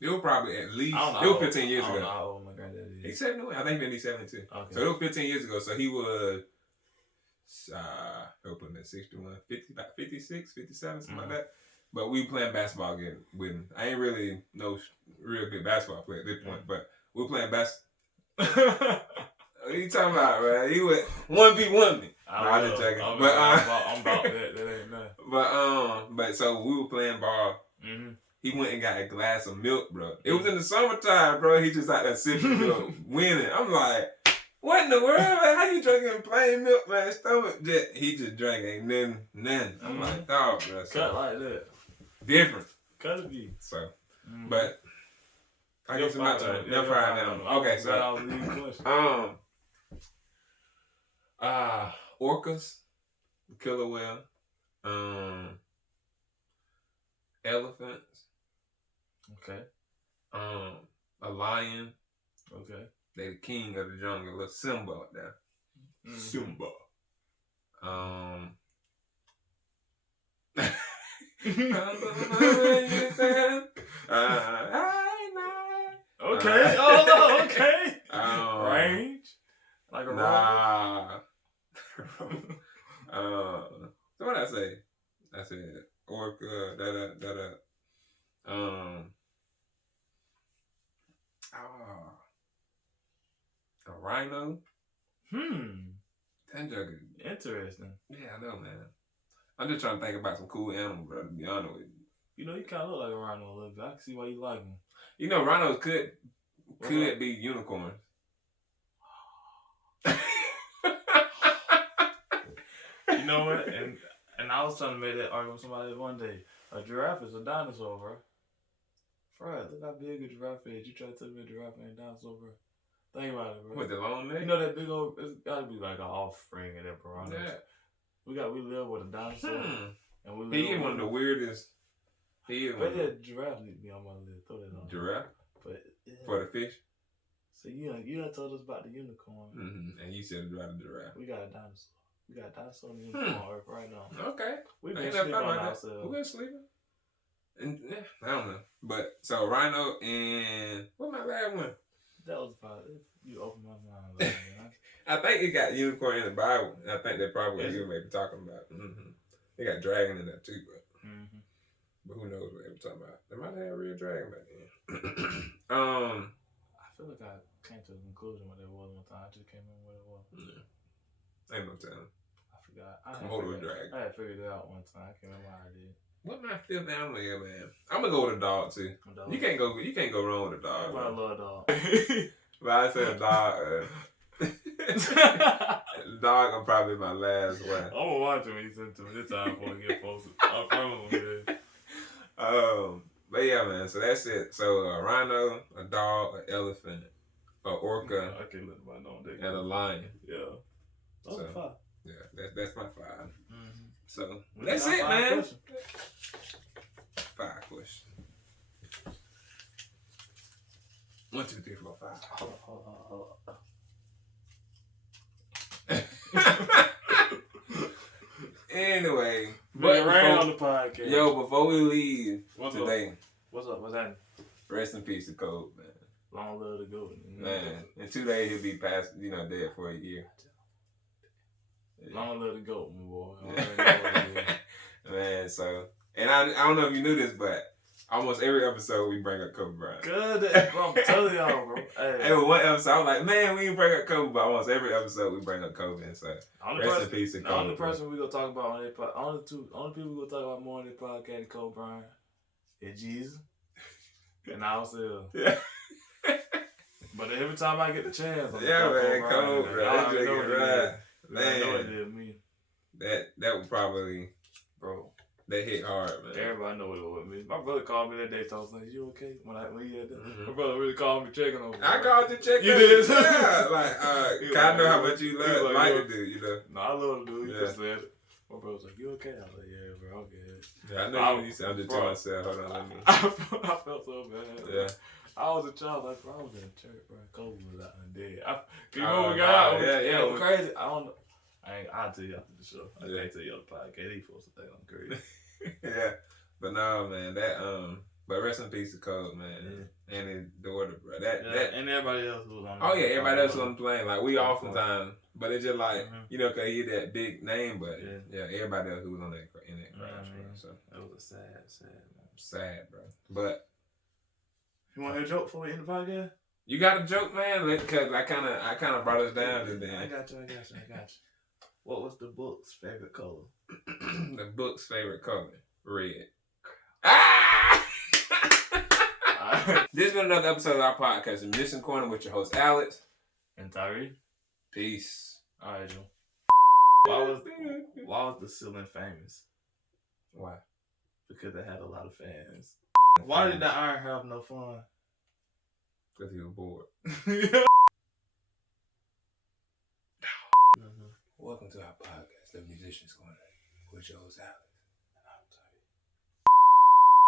were probably at least. It was 15 years ago. How old my granddad is. He's 71. I think he's 72. Okay. So it was 15 years ago. So he was, he'll put him at 61, 50, about 56, 57, something like that. But we were playing basketball again with him. I ain't really no real good basketball player at this point, but we were playing basketball. What are you talking about, man? He went 1v1 me. I'm just joking. I'm about that. That ain't nothing. But so we were playing ball. Mm-hmm. He went and got a glass of milk, bro. It was in the summertime, bro. He just out there sipping milk, winning. I'm like, what in the world, man? How you drinking plain milk, man? Stomach jet. He just drank, ain't nothing. I'm like, dog, bro. So cut like that. Different. Cut it be. So, but I guess it's my turn. They'll find out. Okay, so orcas, killer whale, elephants. Okay. A lion. Okay. They the king of the jungle. Little Simba out there. Simba. Okay. Oh no. Okay. Range. Like a nah. So what I say? I said orca. A rhino. That joke is interesting. Yeah, I know, man. I'm just trying to think about some cool animals, bro. To be honest with you. You know, you kind of look like a rhino a little bit. I can see why you like him. You know, rhinos could be unicorns. You know what? And I was trying to make that argument with somebody one day. A giraffe is a dinosaur, bro. Right, look how big a giraffe is. You try to tell me a giraffe ain't a dinosaur, bro. Think about it, bro. With the long neck? You know that big old, it's gotta be like an offspring of that piranha. Yeah. We live with a dinosaur. And we live He is one of the weirdest. But that giraffe need to be on my list. Throw that on. Giraffe? But yeah. For the fish? So you done told us about the unicorn. Mm-hmm. And you said about the giraffe. We got a dinosaur. We got a dinosaur and a unicorn on Earth right now. Okay. We've been sleeping on ourselves. We've been sleeping. And I don't know. But so rhino and what my last one? That was probably you opened my mind. Like, I think it got unicorn in the Bible. I think that's probably what you may be talking about. Mm-hmm. They got dragon in there too, but who knows what they were talking about? They might have had a real dragon back then. I feel like I came to a conclusion what it was one time. I just can't remember what it was. Yeah. Ain't no telling. I forgot. Komodo dragon. I had figured it out one time. I can't remember how I did. What my fifth animal is, man? I'm gonna go with a dog too. You can't go wrong with a dog. I love a dog. But I said a dog. Dog, I'm probably my last one. I'm gonna watch it when you send it to me this time before it get posted. I promise you. But yeah, man. So that's it. So a rhino, a dog, an elephant, an orca, I can't let nobody know that. and a lion. Yeah. Those are 5. Yeah, that's my 5. Mm-hmm. So that's it, man. Questions. 5 questions. 1, 2, 3, 4, 5. Hold on. Anyway, but right on the podcast. Before we leave today, what's up? What's happening? Rest in peace to Kobe, man. Long live the goat. Man, in 2 days he'll be past, dead for a year. Long live the goat, my boy. Man, so, and I don't know if you knew this, but almost every episode we bring up Kobe Bryant. Good, bro. I'm telling y'all, bro. Hey, one episode I was like, man, we didn't bring up Kobe, but almost every episode we bring up Kobe, and so rest in peace to Kobe. The only person we gonna talk about on that podcast, only people we gonna talk about more on this podcast, Kobe Bryant, is Jesus and ourselves. Yeah. But every time I get the chance, I'm man, Kobe, bro. That know nigga right. Man, I know it did me. That would probably, bro. That hit hard, man. Everybody know what it was with me. My brother called me that day, told me, "You okay?" When he had that, my brother really called me checking on me. I called you checking. You did? Yeah, like, I know how much you love Mike to do, No, I love to do. He just said it. My brother was like, "You okay?" I was like, "Yeah, bro, I'm good." Yeah, I know you sounded to myself. Hold on, let me. I felt so bad. Yeah. I was a child, like, bro, I was in church, bro. Kobe was out and dead. You know what we got out? Yeah, it was crazy. I don't know. I'll tell you after the show. I can't tell you on the podcast. He supposed to think I'm crazy. Yeah, but no, man. But rest in peace to Kobe, man, and his daughter, bro. And everybody else who was on. Oh yeah, everybody else was on the plane. Like we oftentimes, but it's just like cause he that big name, but everybody else who was on in that crash, bro. So it was a sad, man. Sad, bro. But you want to hear a joke before we end the podcast? You got a joke, man? Because I kind of brought us down to then. I got you. What was the book's favorite color? The book's favorite color, red. Ah! This has been another episode of our podcast, The Musician Corner, with your host Alex and Tyree. Peace. All right, Joe. Why was the ceiling famous? Why? Because it had a lot of fans. Why did the iron have no fun? Because he was bored. Welcome to our podcast, The Musician's Corner, with your host Alex.